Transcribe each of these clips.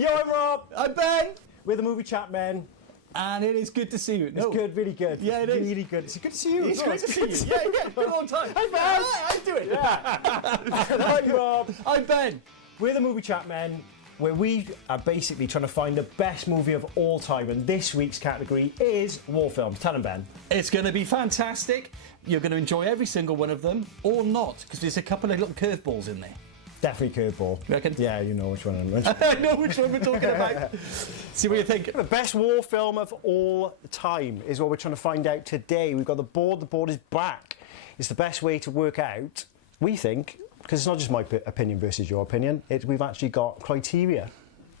Yo, I'm Rob. I'm Ben. We're the Movie Chat Men. And it is good to see you. It's good, really good. Yeah, it is. Really good. It's good to see you. It's great to see you. Yeah, yeah, for a long time. Hi, Ben. How you doing? Yeah. I'm Rob. I'm Ben. We're the Movie Chat Men, where we are basically trying to find the best movie of all time. And this week's category is war films. Tell them, Ben. It's going to be fantastic. You're going to enjoy every single one of them, or not, because there's a couple of little curveballs in there. Definitely curveball. You reckon? Yeah, you know which one. I know which one we're talking about. See what you think. The best war film of all time is what we're trying to find out today. We've got the board. The board is back. It's the best way to work out, we think, because it's not just my opinion versus your opinion. We've actually got criteria.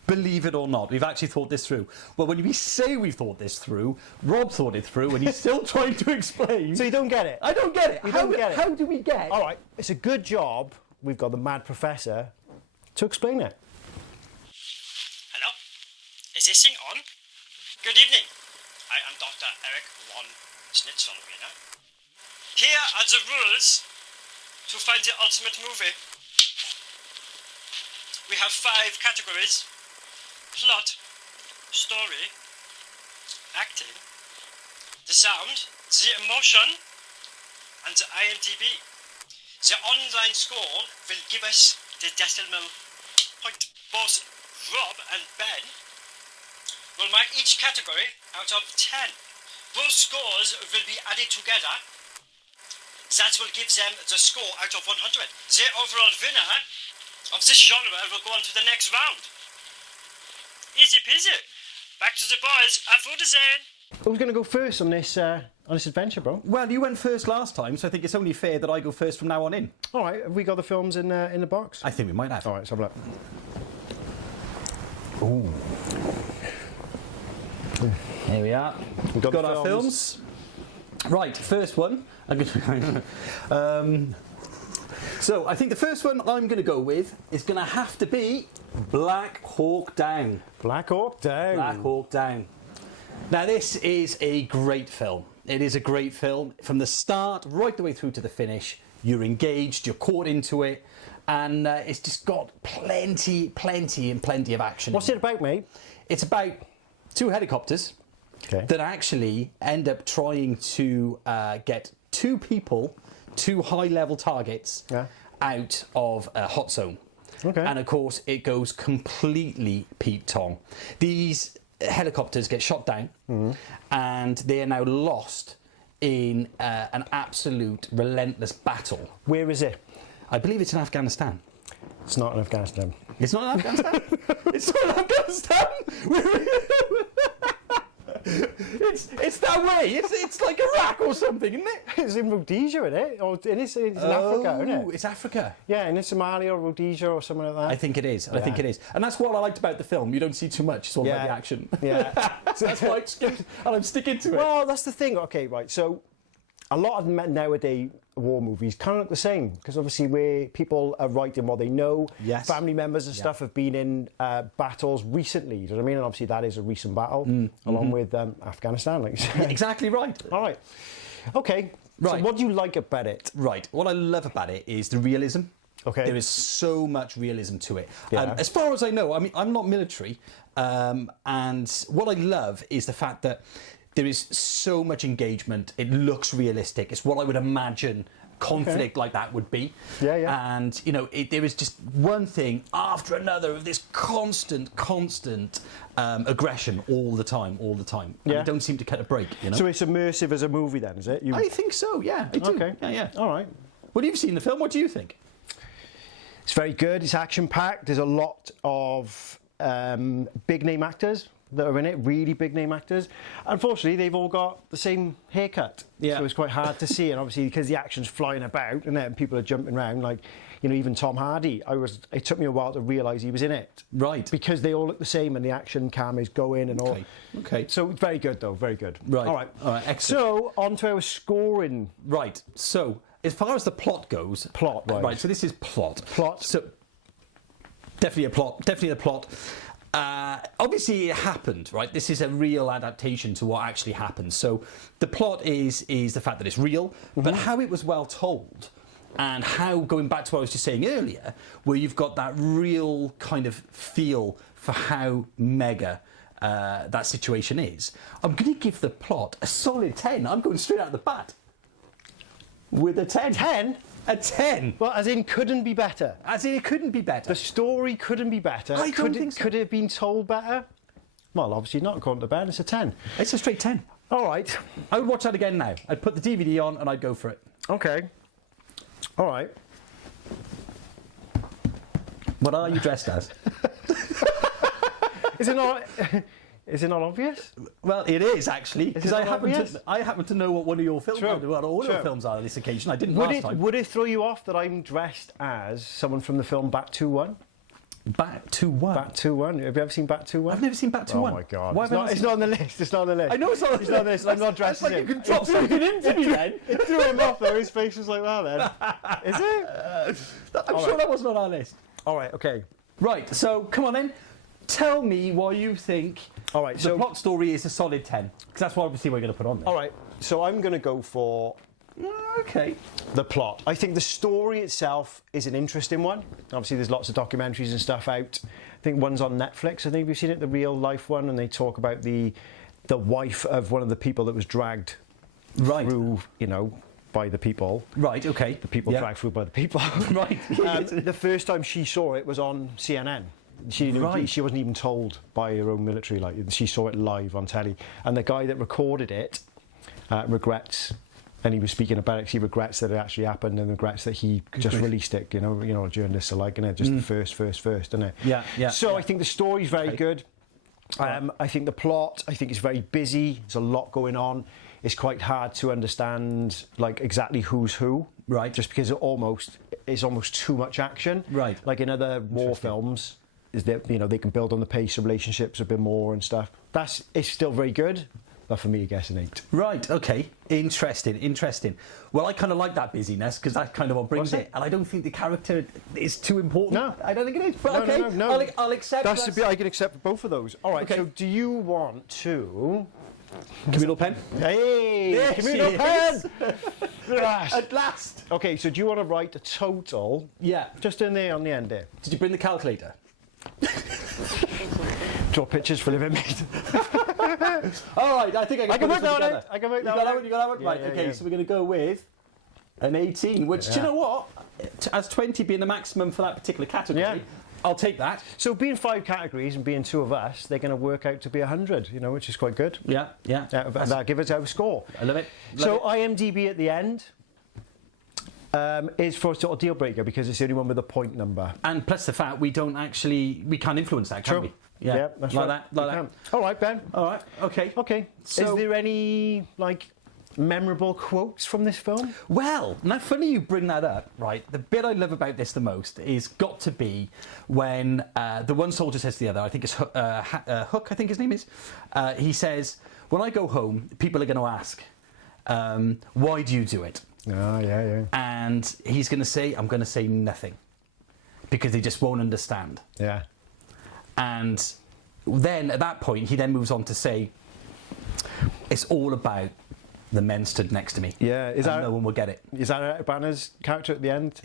Believe it or not, we've actually thought this through. Well, when we say we've thought this through, Rob thought it through, and he's still trying to explain. So you don't get it? I don't get it. Don't get it. How do we get? All right, it's a good job. We've got the mad professor to explain it. Hello? Is this thing on? Good evening. I am Dr. Eric von Schnitzonwiener. Here are the rules to find the ultimate movie. We have 5 categories: plot, story, acting, the sound, the emotion, and the IMDB. The online score will give us the decimal point. Both Rob and Ben will mark each category out of 10. Both scores will be added together. That will give them the score out of 100. The overall winner of this genre will go on to the next round. Easy peasy. Back to the boys. Auf Wiedersehen. Who's going to go first on this adventure, bro? Well, you went first last time, so I think it's only fair that I go first from now on in. All right, have we got the films in the box? I think we might have. All right, let's have a look. Ooh. Here we are. We've got our films. Right, first one. So I think the first one I'm going to go with is going to have to be Black Hawk Down. Black Hawk Down. Black Hawk Down. Now, this is a great film. It is a great film. From the start, right the way through to the finish, you're engaged, you're caught into it, and it's just got plenty of action. What's it about, mate? It's about 2 helicopters that actually end up trying to get 2 people, 2 high-level targets, out of a hot zone. Okay. And, of course, it goes completely Pete Tong. These helicopters get shot down, and they are now lost in an absolute relentless battle. Where is it? I believe it's in Afghanistan. It's not in Afghanistan. It's not in Afghanistan? It's not in Afghanistan? It's that way. It's like Iraq or something, isn't it? It's in Rhodesia, isn't it? Or it's in Africa, isn't it? It's Africa. Yeah, in Somalia or Rhodesia or somewhere like that. I think it is. I think it is. And that's what I liked about the film. You don't see too much. It's all about the action. Yeah. That's why and I'm sticking to it. Well, that's the thing. Okay, right. So a lot of nowadays war movies kind of look the same because obviously where people are writing what they know. Yes. Family members and stuff have been in battles recently. Do you know what I mean? And obviously that is a recent battle along with Afghanistan, like you said. Yeah, exactly right. All right. Okay. Right. So what do you like about it? Right. What I love about it is the realism. Okay. There is so much realism to it. Yeah. As far as I know, I mean, I'm not military, and what I love is the fact that there is so much engagement. It looks realistic. It's what I would imagine conflict like that would be. Yeah, yeah. And, you know, there is just one thing after another of this constant aggression all the time. And Yeah. it don't seem to cut a break, you know? So it's immersive as a movie then, is it? I think so, yeah. I do. Okay. Yeah. All right. Well, you've seen the film. What do you think? It's very good. It's action-packed. There's a lot of big-name actors that are in it, really big-name actors. Unfortunately, they've all got the same haircut. Yeah. So it's quite hard to see. And obviously, because the action's flying about and then people are jumping around, like, you know, even Tom Hardy, it took me a while to realise he was in it. Right. Because they all look the same and the action cameras go in and all. Okay. So it's very good, though. Very good. Right. All right. Excellent. So, on to our scoring. Right. So, as far as the plot goes... Right. Right, so this is plot. Plot. So, definitely a plot. Obviously, it happened, right? This is a real adaptation to what actually happened. So, the plot is the fact that it's real, but how it was well told... And how, going back to what I was just saying earlier, where you've got that real kind of feel for how mega that situation is, I'm going to give the plot a solid 10. I'm going straight out of the bat with a 10. 10? A 10. Well, as in couldn't be better. As in, it couldn't be better. The story couldn't be better. I don't think so. Could it have been told better? Well, obviously not, according to Ben. It's a 10. It's a straight 10. All right. I would watch that again now. I'd put the DVD on and I'd go for it. Okay. All right. What are you dressed as? Is it not? Is it not obvious? Well, it is actually, because I it not obvious? happen to know what one of your films True, are, what all your true. films are on this occasion. I didn't Would last it time. would it throw you off that I'm dressed as someone from the film Bat 2-1? Bat 2-1. Bat 2-1. Have you ever seen Bat 2-1? I've never seen Bat 2-1. Oh my god! Why It's have I not, not it's seen not on the list. It's not on the list. I know it's not on It's not on the list. I'm not dressed as That's like him. you can drop something into me then. It threw him off though. His face was like that then. Is it? I'm sure that wasn't on our list. All right. Okay. Right, so come on then. Tell me why you think All right. the So plot story is a solid 10. Because that's what obviously we're going to put on there. all right. So I'm going to go for Okay. the plot. I think the story itself is an interesting one. Obviously, there's lots of documentaries and stuff out. I think one's on Netflix. I think you've seen it, the real life one, and they talk about the wife of one of the people that was dragged through, by the people. Right, okay. The people dragged through by the people. Right. The first time she saw it was on CNN. She wasn't even told by her own military. Like, she saw it live on telly, and the guy that recorded it regrets. And he was speaking about it. He regrets that it actually happened, and regrets that he just released it. Journalists are like, just the first, isn't it? Yeah, yeah. So I think the story's very good. I think the plot, I think it's very busy. There's a lot going on. It's quite hard to understand, like, exactly who's who. Right. Just because it's almost too much action. Right. Like in other war films, is that they can build on the pace of relationships a bit more and stuff. It's still very good. But for me, I guess an 8. Right, okay. Interesting. Well, I kind of like that busyness because that kind of what brings What's it. And I don't think the character is too important. No. I don't think it is. But okay, No. I'll accept That's the bit I can accept both of those. All right, Okay. so do you want to... Communal pen? Hey! There communal she pen! is. Yes. At last. Okay, so do you want to write a total? Yeah. Just in there on the end there. Did you bring the calculator? Draw pictures for living mate. All right, I think I can put work this that together. out. I can work You that got that out. one? You got that one? Yeah, Right, yeah, okay, yeah. so we're going to go with an 18, which, do you know what? As 20 being the maximum for that particular category, Yeah. I'll take that. So being 5 categories and being 2 of us, they're going to work out to be 100, which is quite good. Yeah. That'll give us our score. I love it. So IMDB at the end is for a sort of deal breaker because it's the only one with a point number. And plus the fact we can't influence that, can we? Yeah, that's like right. that. Like that. All right, Ben. All right. Okay. Okay. So- is there any memorable quotes from this film? Well, now funny you bring that up, right? The bit I love about this the most is got to be when the one soldier says to the other, I think it's Hook, I think his name is, he says, when I go home, people are going to ask, why do you do it? Oh, yeah. And he's going to say, I'm going to say nothing because they just won't understand. Yeah. And then at that point, he then moves on to say, it's all about the men stood next to me. Yeah, no one will get it. Is that Banner's character at the end?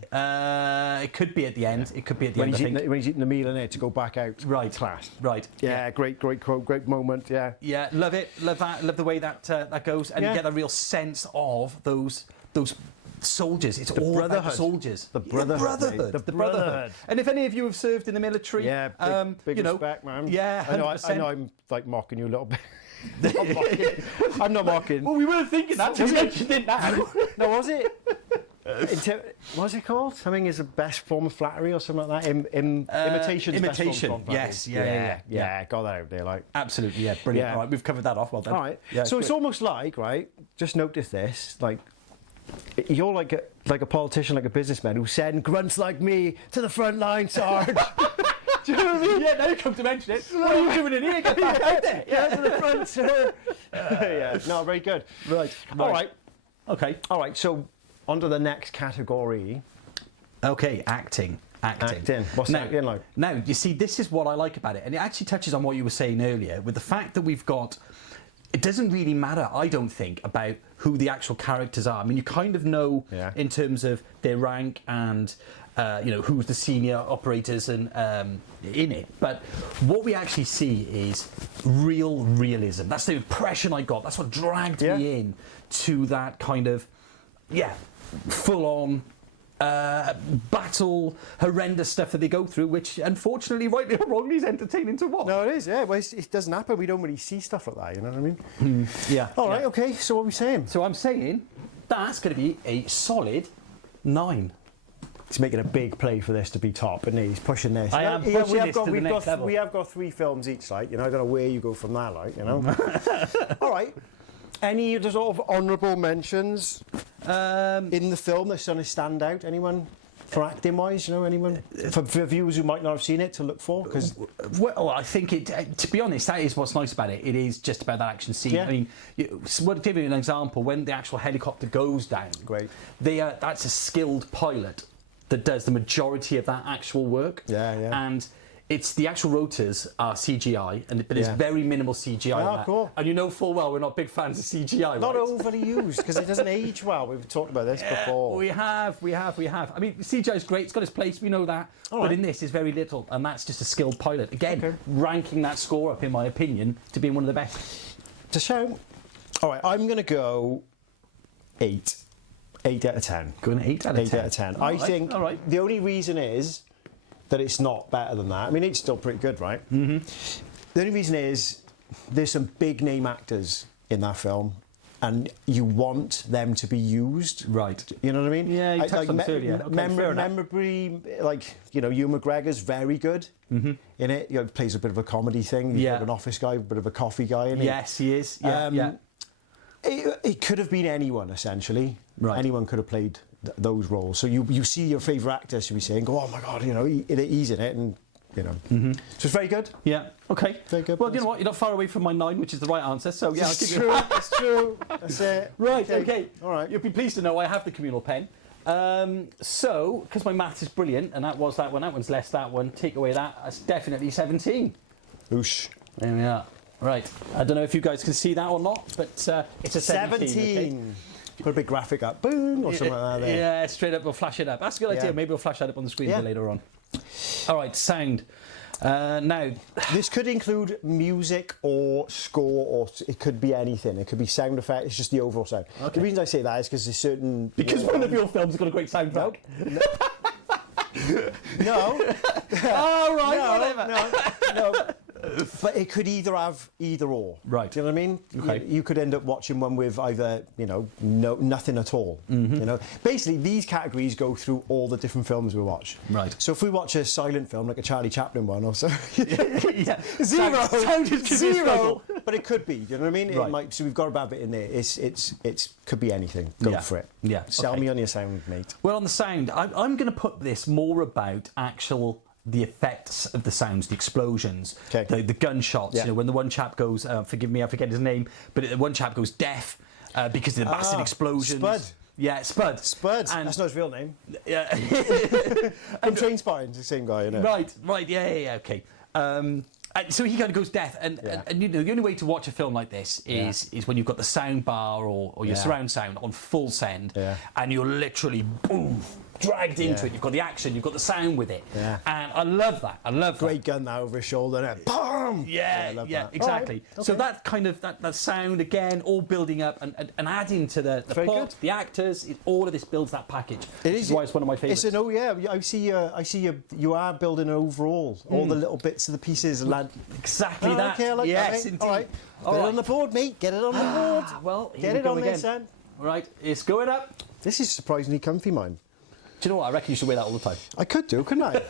It could be at the end. It could be at the When end, he's, I think. when he's eating the meal in it to go back out. Right. Class. Right. Yeah, great quote, great moment, yeah. Yeah, love it. Love that. Love the way that that goes. And Yeah. you get a real sense of those soldiers. It's all about the brotherhood. soldiers. The brotherhood, mate. The brotherhood. And if any of you have served in the military, Yeah, big respect, man. Yeah, 100%. I know I'm mocking you a little bit. I'm not mocking. Well, we weren't thinking that. We mentioned it now. No, was it? What's it called? Something is the best form of flattery or something like that. Imitation. Imitation. Yes. Yeah. Got that out there, Absolutely. Yeah. Brilliant. Yeah. All right, we've covered that off. Well done. All right. Yeah, so it's good. almost like, right? Just notice this, you're like a politician, like a businessman who send grunts like me to the front line, Sarge. Do you know what I mean? Yeah, now you come to mention it. What are you doing in here? Get back out there. Yeah, to the front, sir. Yeah, no, very good. Right. All right. Okay. All right, so on to the next category. Okay, acting. What's acting like? Now, you see, this is what I like about it. And it actually touches on what you were saying earlier with the fact that we've got it doesn't really matter, I don't think, about who the actual characters are. I mean, you kind of know in terms of their rank and who's the senior operators and in it. But what we actually see is realism. That's the impression I got. That's what dragged me in to that kind of full-on battle, horrendous stuff that they go through, which unfortunately, rightly or wrongly, is entertaining to watch. No, it is, yeah. Well, it doesn't happen. We don't really see stuff like that, you know what I mean? Yeah. All right, okay, so what are we saying? So I'm saying that's going to be a solid 9. He's making a big play for this to be top, isn't he? He's pushing this. I am pushing this to the next level. We have got 3 films each, like, you know, I don't know where you go from that, like, you know. All right. Any other sort of honourable mentions in the film that's going to stand out? Anyone for acting wise? You know, anyone for viewers who might not have seen it to look for? Because I think it. To be honest, that is what's nice about it. It is just about that action scene. Yeah. I mean, to give you an example, when the actual helicopter goes down, great. That's a skilled pilot that does the majority of that actual work. Yeah. And it's the actual rotors are CGI, but there's very minimal CGI. in that. Cool. And you know full well we're not big fans of CGI. Not right? overly used because it doesn't age well. We've talked about this before. We have. I mean, CGI is great. It's got its place. We know that. But in this, is very little, and that's just a skilled pilot. Again, ranking that score up, in my opinion, to being one of the best. To show. All right, I'm going to go 8. 8 out of 10. Going 8 out of 10. 8 out of 10. I think the only reason is that it's not better than that. I mean, it's still pretty good, right? Mm-hmm. The only reason is there's some big name actors in that film, and you want them to be used. Right. You know what I mean? Yeah, you touched on this earlier. Memorably, like, you know, Ewan McGregor's very good in it. You know, plays a bit of a comedy thing. He's an office guy, a bit of a coffee guy in it. Yes, he is. Yeah. It could have been anyone, essentially. Right. Anyone could have played those roles. So you see your favourite actor, should we say, and go, oh my God, you know, he's in it, and you know. So it's very good. Yeah. Okay. Very good. Well, you know what? You're not far away from my 9, which is the right answer. So yeah, I'll give you. It's true. That's it. Right. Okay. All right. You'll be pleased to know I have the communal pen. So, because my maths is brilliant, and that was that one. That one's less that one. Take away that. That's definitely 17. Oosh. There we are. Right. I don't know if you guys can see that or not, but it's a 17. Okay? Put a big graphic up, boom, or something like that there. Yeah, straight up, we'll flash it up. That's a good idea. Maybe we'll flash that up on the screen later on. All right, sound. Now, this could include music or score, or it could be anything. It could be sound effect. It's just the overall sound. Okay. The reason I say that is because there's certain... Because one of your films has got a great soundtrack. No. Oh, right, whatever. No. But it could either have either or. Right. Do you know what I mean? Okay. You could end up watching one with either, you know, nothing at all. You know, basically these categories go through all the different films we watch. Right. So if we watch a silent film like a Charlie Chaplin one or so, yeah. Zero. But it could be. Do you know what I mean? Right. It might, so we've got to have it in there. It's could be anything. Go for it. Yeah. Sell me on your sound, mate. Well, on the sound, I'm going to put this more about the effects of the sounds, the explosions, the gunshots. You know, when the one chap goes, forgive me, I forget his name, but the one chap goes deaf because of the massive explosions. Spud. Yeah, Spud. And that's not his real name. Yeah. And Trainspotting's the same guy, isn't it? Right. Yeah. Okay. So he kind of goes deaf, and you know the only way to watch a film like this is when you've got the sound bar or your surround sound on full send, and you're literally boom. Dragged into it. You've got the action, you've got the sound with it. Yeah. And I love that. Great gun now over his shoulder and then BAM! Yeah, exactly. Right. Okay. So that kind of that sound again, all building up and adding to the plot, the actors, all of this builds that package. It is why it's one of my favourites. I see you are building an overall, all the little bits of the pieces. Exactly that. Okay, I like yes, that, indeed. All right. Get it on the board, mate. Get it on the board. Well, get it on there, son. Right, it's going up. This is surprisingly comfy, mine. Do you know what? I reckon you should wear that all the time. I could do, couldn't I?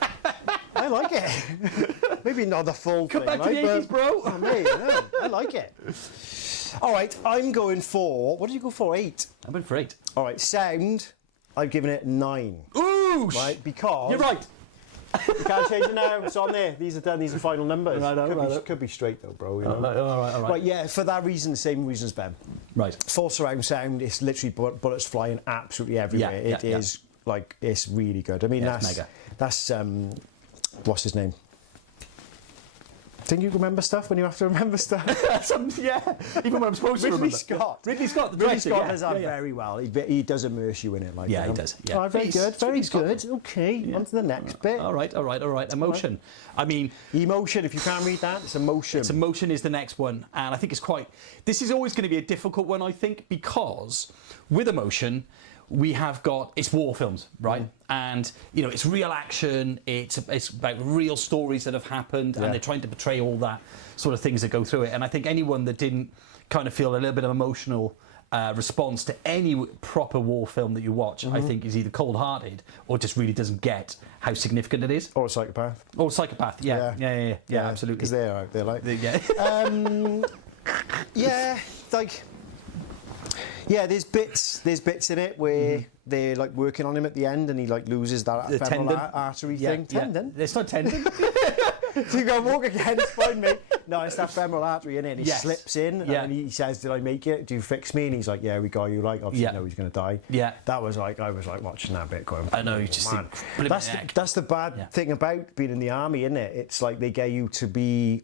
I like it. Maybe not the full Come thing. Come back to the 80s, bro. Oh, mate, no, I like it. All right, I'm going for... What did you go for? 8? I went for 8. All right, sound, I've given it 9. Ooh! Right, because... You're right. You can't change it now. It's on there. These are done. These are final numbers. Could be straight, though, bro. You know? All right. But yeah, for that reason, the same reason as Ben. Right. Full surround sound, it's literally bullets flying absolutely everywhere. It is... Like, it's really good. I mean, that's mega. That's what's his name? Think you can remember stuff when you have to remember stuff? Yeah, even when I'm supposed to Ridley remember. Scott. Ridley Scott, the Ridley director, Scott yeah, does that yeah. very well. He does immerse you in it. Like, Yeah, you he know. does, yeah. Oh, very He's- good, very Ridley Scott. good. Okay, on to the next bit. All right. Emotion. I mean, Emotion, if you can't read that, it's emotion. emotion is the next one, and I think it's quite. This is always going to be a difficult one, I think, because with emotion, we have got it's war films, right? And it's real action. It's about real stories that have happened, and they're trying to portray all that sort of things that go through it. And I think anyone that didn't kind of feel a little bit of emotional response to any proper war film that you watch, I think is either cold-hearted or just really doesn't get how significant it is. Or a psychopath. Or psychopath, yeah, absolutely. Because they're out there, like. Yeah. Yeah, like. Yeah, there's bits in it where they're like working on him at the end, and he like loses that The femoral tendon. artery Yeah, thing. yeah. Tendon. It's not tendon. So you go walk again, it's fine, mate. No, it's that femoral artery in it. And he Yes. slips in, and Yeah. then he says, "Did I make it? Do you fix me?" And he's like, "Yeah, we got you." Like, obviously, Yeah. you know he's going to die. Yeah. That was like, I was like watching that bit going. I know, you "Oh, just man." think, That's the bad Yeah. thing about being in the army, isn't it? It's like they get you to be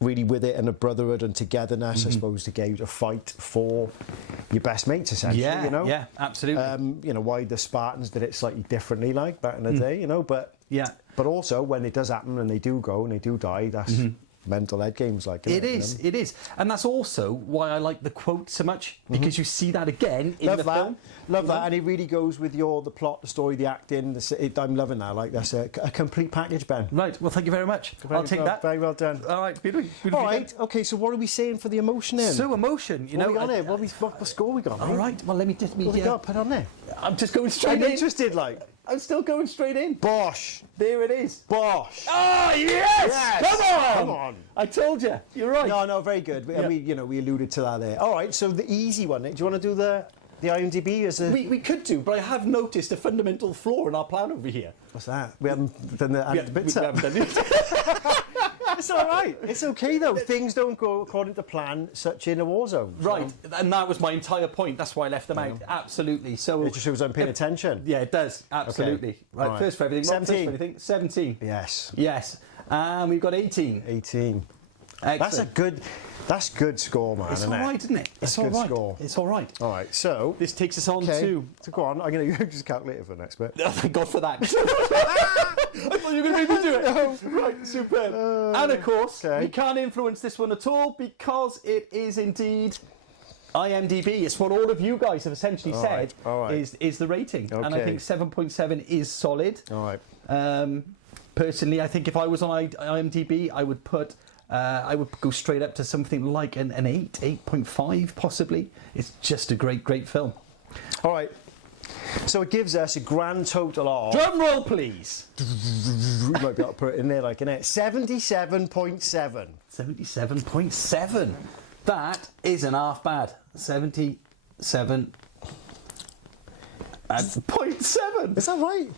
really with it and a brotherhood and togetherness, I suppose, to get you to fight for your best mates, essentially. Yeah, you know. yeah, absolutely. Why the Spartans did it slightly differently, like back in the day, but Yeah. But also when it does happen and they do go and they do die, that's mental head games, like. It is, and that's also why I like the quote so much, because you see that again in Love the that, film. love that, and it really goes with the plot, the story, the acting. I'm loving that. Like that's a complete package, Ben. Right. Well, thank you very much. I'll take that. Very well done. All right. Beautiful. All right. Okay. So what are we saying for the emotion then? So emotion, what we got here? What score we got? All right. Well, let me just. What we got? Put on there. I'm just going straight I'm in. interested. Like I'm still going straight in. Bosh. There it is. Bosh. Oh yes! Yes! Come on! Come on. I told you. You're right. No, very good. Yeah. And we alluded to that there. All right. So the easy one. Do you want to do the IMDb as a? We could do, but I have noticed a fundamental flaw in our plan over here. What's that? We haven't done the bits we up. haven't done it. It's all right. It's okay though. Things don't go according to plan, such in a war zone. So Right, and that was my entire point. That's why I left them out. Absolutely. So It just shows I'm paying attention. yeah, it does. Absolutely. Okay. Right, All right. first for everything. Not first 17. for anything. 17. Yes. Yes. And we've got 18. 18. Excellent. That's good score, man. It's isn't all it? right, isn't it? That's It's all good right. score. It's all right. All right. So This takes us on okay. to. So go on. I'm going to just calculate it for the next bit. Oh, thank God for that. I thought you were going to make me do it. Right, superb. And of course, okay. we can't influence this one at all because it is indeed IMDb. It's what all of you guys have essentially All said right, all right. is the rating. And I Okay. think 7.7 is solid. All right. Personally, I think if I was on IMDb, I would go straight up to something like an 8, 8.5 possibly. It's just a great film. All right. So it gives us a grand total of. Drum roll, please. We might be able to put it in there, like in it. 77.7. 77.7. That isn't half bad. 77.7. Is that right?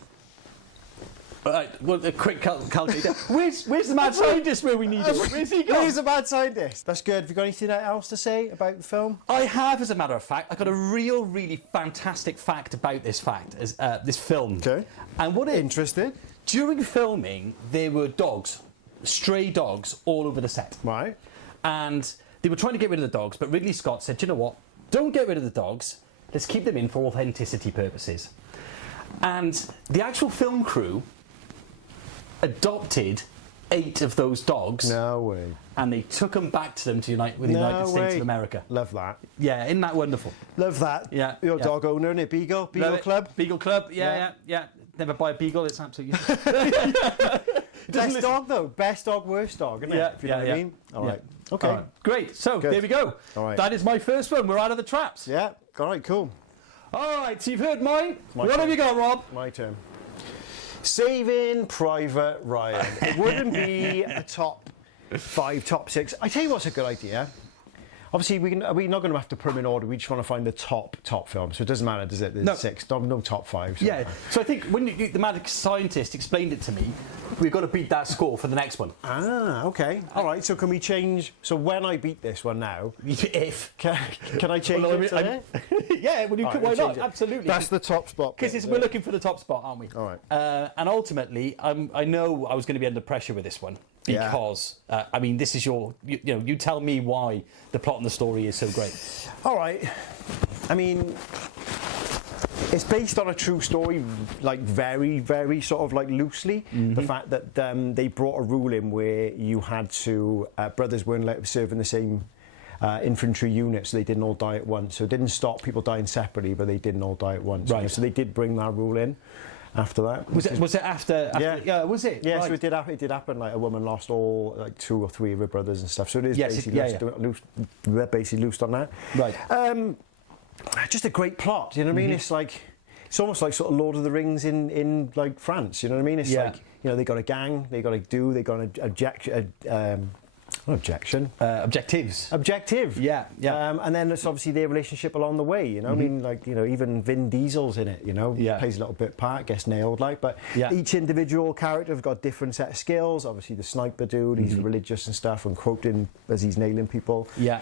Right, well, a quick calculator. Where's the mad scientist where we need him? Where's he gone? Who's a bad scientist? That's good. Have you got anything else to say about the film? I have, as a matter of fact, I got a really fantastic fact about this film. Okay. And what Interested? during filming, there were dogs, stray dogs, all over the set. Right. And they were trying to get rid of the dogs, but Ridley Scott said, "Do you know what? Don't get rid of the dogs. Let's keep them in for authenticity purposes." And the actual film crew adopted 8 of those dogs, No way. and they took them back to them to unite with the United States of America. Love that. Yeah, isn't that wonderful? Love that. Yeah, You're a yeah. dog owner, innit? Beagle Love it. Club. Beagle Club. Yeah. Yeah. Never buy a beagle. It's absolutely. Best dog though. Best dog, worst dog, isn't it? Yeah, If you know what I mean. All right. Okay. All right. Great. So Good. there we go. All right. That is my first one. We're out of the traps. Yeah. All right. Cool. All right. So you've heard mine. My What turn. have you got, Rob? My turn. Saving Private Ryan. It wouldn't be a top 5, top 6. I tell you what's a good idea. Obviously, we're not going to have to put them in order. We just want to find the top film. So it doesn't matter, does it? There's No. 6. No top 5. So. Yeah. So I think when the mad scientist explained it to me, we've got to beat that score for the next one. Ah, okay. All right. So can we change? So when I beat this one now, If. can I change Well, it to there? Yeah. Well, you All could. right, Why we'll not? change it. Absolutely. That's the top spot. Because we're looking for the top spot, aren't we? All right. And ultimately, I know I was going to be under pressure with this one. because I mean, this is you tell me why the plot and the story is so great. All right. I mean, it's based on a true story, like very, very sort of like loosely. The fact that they brought a rule in where you had to brothers weren't allowed to serve in the same infantry unit, so they didn't all die at once. So it didn't stop people dying separately, but they didn't all die at once. Right. You know? So they did bring that rule in after that. Was it after? Yeah, was it? Yeah, right. so it did happen. Like a woman lost all like 2 or 3 of her brothers and stuff. So it is basically loosed on that. Right. Just a great plot. You know what I mean? It's almost like sort of Lord of the Rings in like France. You know what I mean? It's like, you know, they got a gang, they got an objective. Yeah. And then it's obviously their relationship along the way. You know, I mean, like, you know, even Vin Diesel's in it. You know, plays a little bit part, gets nailed like, but each individual character have got a different set of skills. Obviously, the sniper dude, he's religious and stuff, and quoting as he's nailing people. Yeah.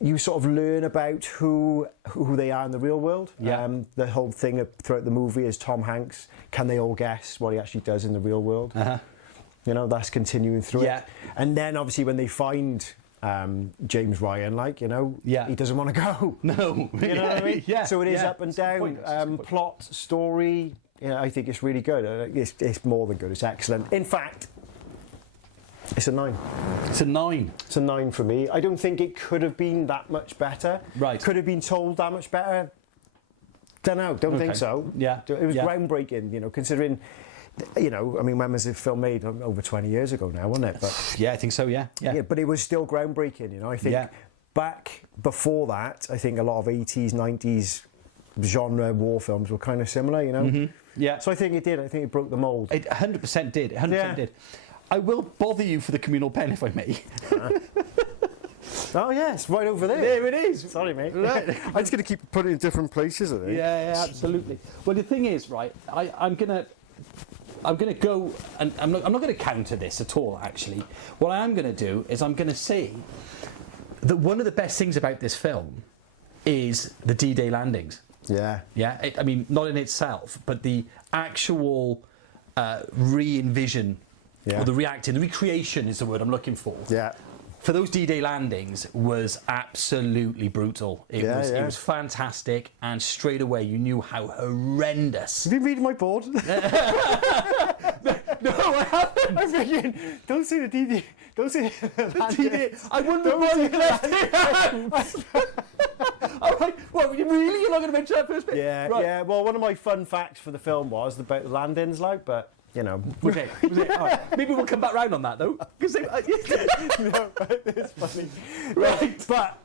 You sort of learn about who they are in the real world. Yeah. The whole thing throughout the movie is Tom Hanks. Can they all guess what he actually does in the real world? You know, that's continuing through it. And then obviously when they find James Ryan, like, you know, he doesn't want to go. No. You know what I mean? Yeah. So it is up and down. Plot, story, you know, I think it's really good. It's more than good. It's excellent. In fact, it's a 9. It's a 9. It's a 9 for me. I don't think it could have been that much better. Right. Could have been told that much better. Don't know. Don't think so. Yeah. It was groundbreaking, you know, considering, you know, I mean, when was the film made? Over 20 years ago now, wasn't it? But yeah, I think so, yeah. But it was still groundbreaking, you know. I think back before that, I think a lot of 80s, 90s genre war films were kind of similar, you know. Yeah. So I think it did. I think it broke the mould. It 100% did. 100% did. I will bother you for the communal pen if I may. Oh yes, right over there. There it is. Sorry, mate. Right. I'm just going to keep putting it in different places, I think. Yeah, absolutely. Well, the thing is, right, I'm gonna go, and I'm not going to counter this at all. Actually, what I am going to do is I'm going to say that one of the best things about this film is the D-Day landings. Yeah. Yeah. I mean, not in itself, but the actual re-envision. Yeah. Or the recreation is the word I'm looking for. Yeah. For those D-Day landings was absolutely brutal. It was fantastic, and straight away you knew how horrendous. Have you been reading my board? No, I haven't. I'm thinking, don't say the D-Day. Don't say the D-Day. I wouldn't have left it. All right. Well, really, you're not going to mention that first bit? Yeah. Right. Yeah. Well, one of my fun facts for the film was about the landings, like, but. You know, was it? All right. Maybe we'll come back round on that though, because no, it's funny, right? But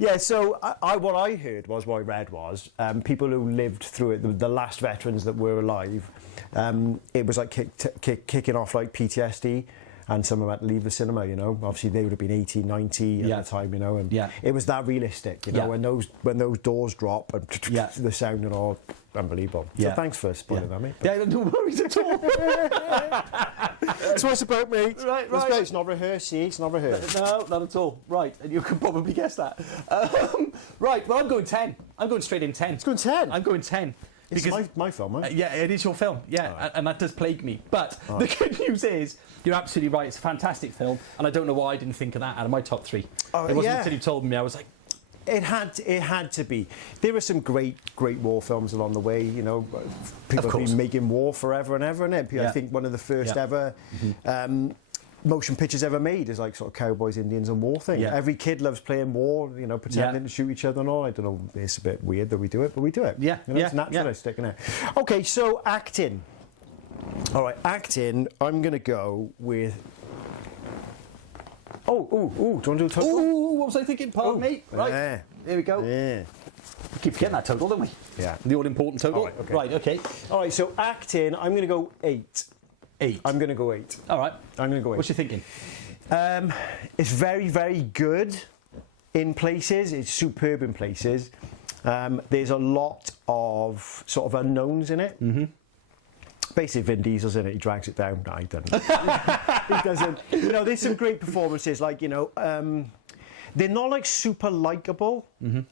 yeah, so what I heard was, what I read was, people who lived through it, the last veterans that were alive, it was like kicking off like PTSD. And some of them had to leave the cinema, you know. Obviously, they would have been 80, 90 at the time, you know. And it was that realistic, you know, when those doors drop and the sound and all, unbelievable. So thanks for spoiling that, mate. Yeah, no worries at all. That's what it's about, mate. Right. It's not rehearsed, see? It's not rehearsed. No, not at all. Right, and you can probably guess that. Right, well, I'm going 10. I'm going straight in 10. It's going 10? I'm going 10. It's my film, right? Yeah, it is your film, and that does plague me. But the good news is, you're absolutely right, it's a fantastic film, and I don't know why I didn't think of that out of my top 3. It wasn't until you told me, I was like... It had to be. There were some great war films along the way, you know. People have been making war forever and ever and ever. I think one of the first ever... motion pictures ever made is like sort of cowboys, Indians and war thing. Every kid loves playing war, you know, pretending to shoot each other and all. I don't know, it's a bit weird that we do it, but we do it. Yeah, you know, it's naturalistic, isn't it? Okay, so acting. All right, acting, I'm going to go with... Oh, do you want to do a total? Oh, what was I thinking? Pardon me. Right, there we go. Yeah. We keep forgetting that total, don't we? Yeah. The all-important total. Right, okay. All right, so acting, I'm going to go 8. 8. I'm going to go 8. All right. I'm going to go 8. What's you thinking? It's very, very good in places. It's superb in places. There's a lot of sort of unknowns in it. Basically, Vin Diesel's in it. He drags it down. No, he doesn't. He doesn't. You know, there's some great performances. Like, you know, they're not like super likable.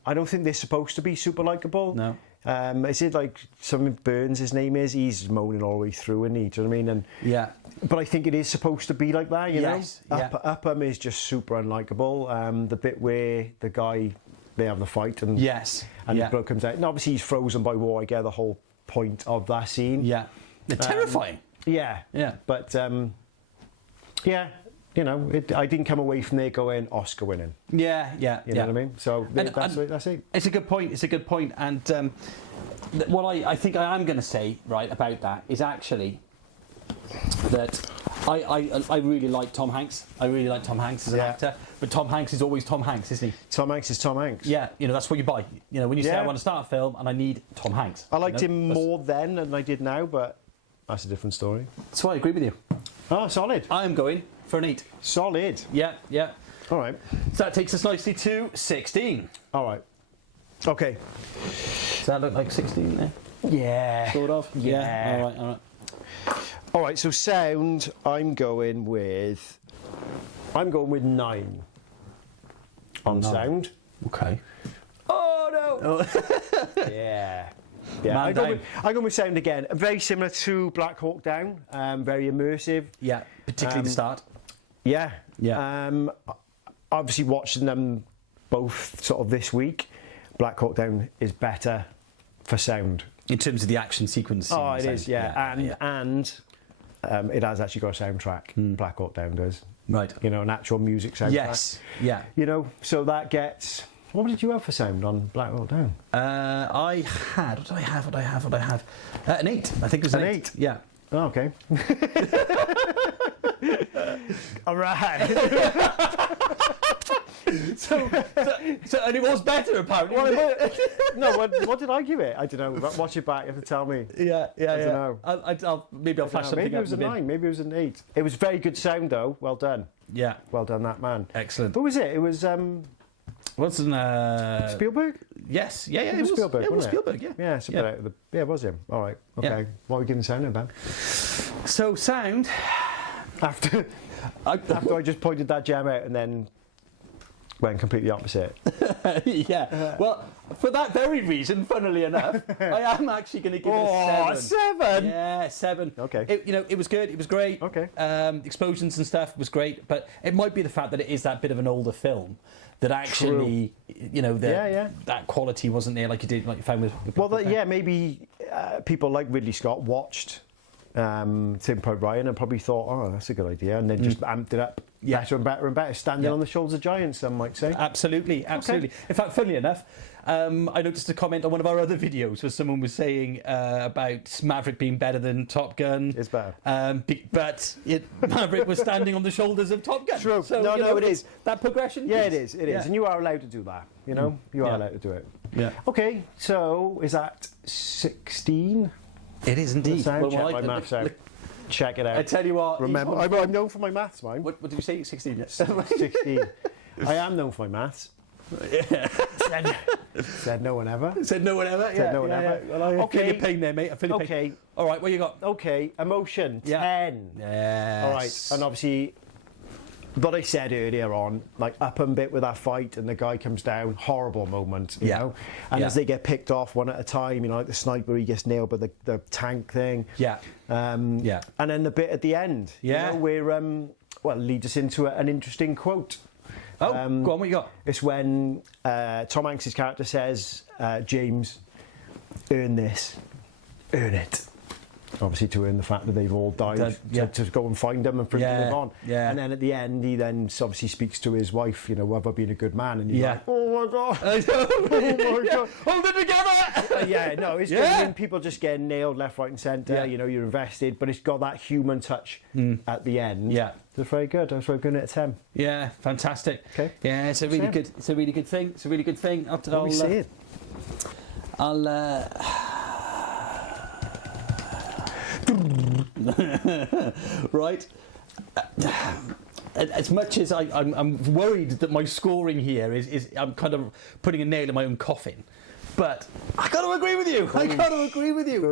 I don't think they're supposed to be super likable. No. Is it like something Burns? His name is. He's moaning all the way through, and do you know what I mean? And Yeah. but I think it is supposed to be like that, you Yes, know. yeah. Upham is just super unlikable. The bit where the guy they have the fight and Yes. and Yeah. the bloke comes out, and obviously he's frozen by war. I get the whole point of that scene. Yeah. They're terrifying. Yeah. Yeah. But yeah, you know, I didn't come away from there going Oscar winning. Yeah. Yeah. You know what I mean? So And- that's it. It's a good point. It's a good point. And what I think I am going to say right about that is actually that I really like Tom Hanks. I really like Tom Hanks as an Yeah. actor. But Tom Hanks is always Tom Hanks, isn't he? Tom Hanks is Tom Hanks. Yeah. You know, that's what you buy. You know, when you say Yeah. I want to start a film and I need Tom Hanks. I liked you know? him more then than I did now, but that's a different story. So I agree with you. Oh, solid. I am going for an 8. Solid. Yeah. Yeah. All right. So that takes us nicely to 16. All right. Okay. Does that look like 16 there? Yeah. Sort of? Yeah. All right, all right. All right, so sound, I'm going with 9 on 9. sound. Okay. Oh, no. Yeah. Yeah, Man down. I go with sound again. Very similar to Black Hawk Down. Very immersive. Yeah, particularly the start. Yeah. Yeah. Obviously, watching them both sort of this week, Black Hawk Down is better for sound. In terms of the action sequence. Oh, it sound. is, yeah. And it has actually got a soundtrack. Black Hawk Down does. Right. You know, an actual music soundtrack. Yes. Yeah. You know, so that gets... What did you have for sound on Black Hawk Down? I had. What did I have? An 8. I think it was an 8. Yeah. Oh, okay. All right. So, and it was better apparently. What did I give it? I don't know. Watch it back. You have to tell me. Yeah. I don't know. I'll maybe I'll flash something Maybe it up was a in bit. 9. Maybe it was an 8. It was very good sound, though. Well done. Yeah. Well done, that man. Excellent. What was it? It was Wasn't Spielberg? Yes. Yeah. It was Spielberg. It was wasn't Spielberg. Yeah. Yeah, it's a bit out of the. Yeah, it was him. All right. Okay. Yeah. What are we giving sound then, Ben? So sound. After I just pointed that gem out and then went completely opposite. Yeah. Well, for that very reason, funnily enough, I am actually going to give it a 7. 7. Yeah, 7. Okay. It was good. It was great. Okay. Explosions and stuff was great, but it might be the fact that it is that bit of an older film that actually, you know, that quality wasn't there like you found with Well, maybe people like Ridley Scott watched Tim Proud Ryan and probably thought, oh, that's a good idea, and then just amped it up better and better and better, standing on the shoulders of giants, some might say. Absolutely. In fact, funnily enough, I noticed a comment on one of our other videos where someone was saying about Maverick being better than Top Gun. It's better. But Maverick was standing on the shoulders of Top Gun. True. So, No, it is. That progression. Yeah, it is. It is. Yeah. And you are allowed to do that, you know? You are allowed to do it. Yeah. Okay, so is that 16? It is indeed. Check my maths out. Check it out. I tell you what. Remember, I'm known for my maths, mine. What did you say? 16. 16. I am known for my maths. Yeah. Said no one ever. Said no one ever. Said no one ever. Well, I feel your pain there, mate. I feel your pain. Okay. All right, what you got? Okay, emotion, Yeah. 10. Yes. All right, and obviously, what I said earlier on, like Upham bit with that fight and the guy comes down, horrible moment, you know? And as they get picked off one at a time, you know, like the sniper, he gets nailed by the tank thing. Yeah. And then the bit at the end, Yeah. you know, where, leads us into an interesting quote. Oh, go on, what you got? It's when Tom Hanks' character says, James, earn this, earn it. Obviously to earn the fact that they've all died, to go and find them and for him to live on. Yeah. And then at the end, he then obviously speaks to his wife, you know, have I been a good man? And he's like, oh my God. Oh my God. Hold it together! No, it's good. I mean, people just getting nailed left, right and centre, you know, you're invested, but it's got that human touch at the end. Yeah. It's very good. I was very good at 10. Yeah, fantastic. Okay. Yeah, it's a really good. It's a really good thing. It's a really good thing. Let me see it. Right. As much as I'm worried that my scoring here is I'm kind of putting a nail in my own coffin, but I got to agree with you.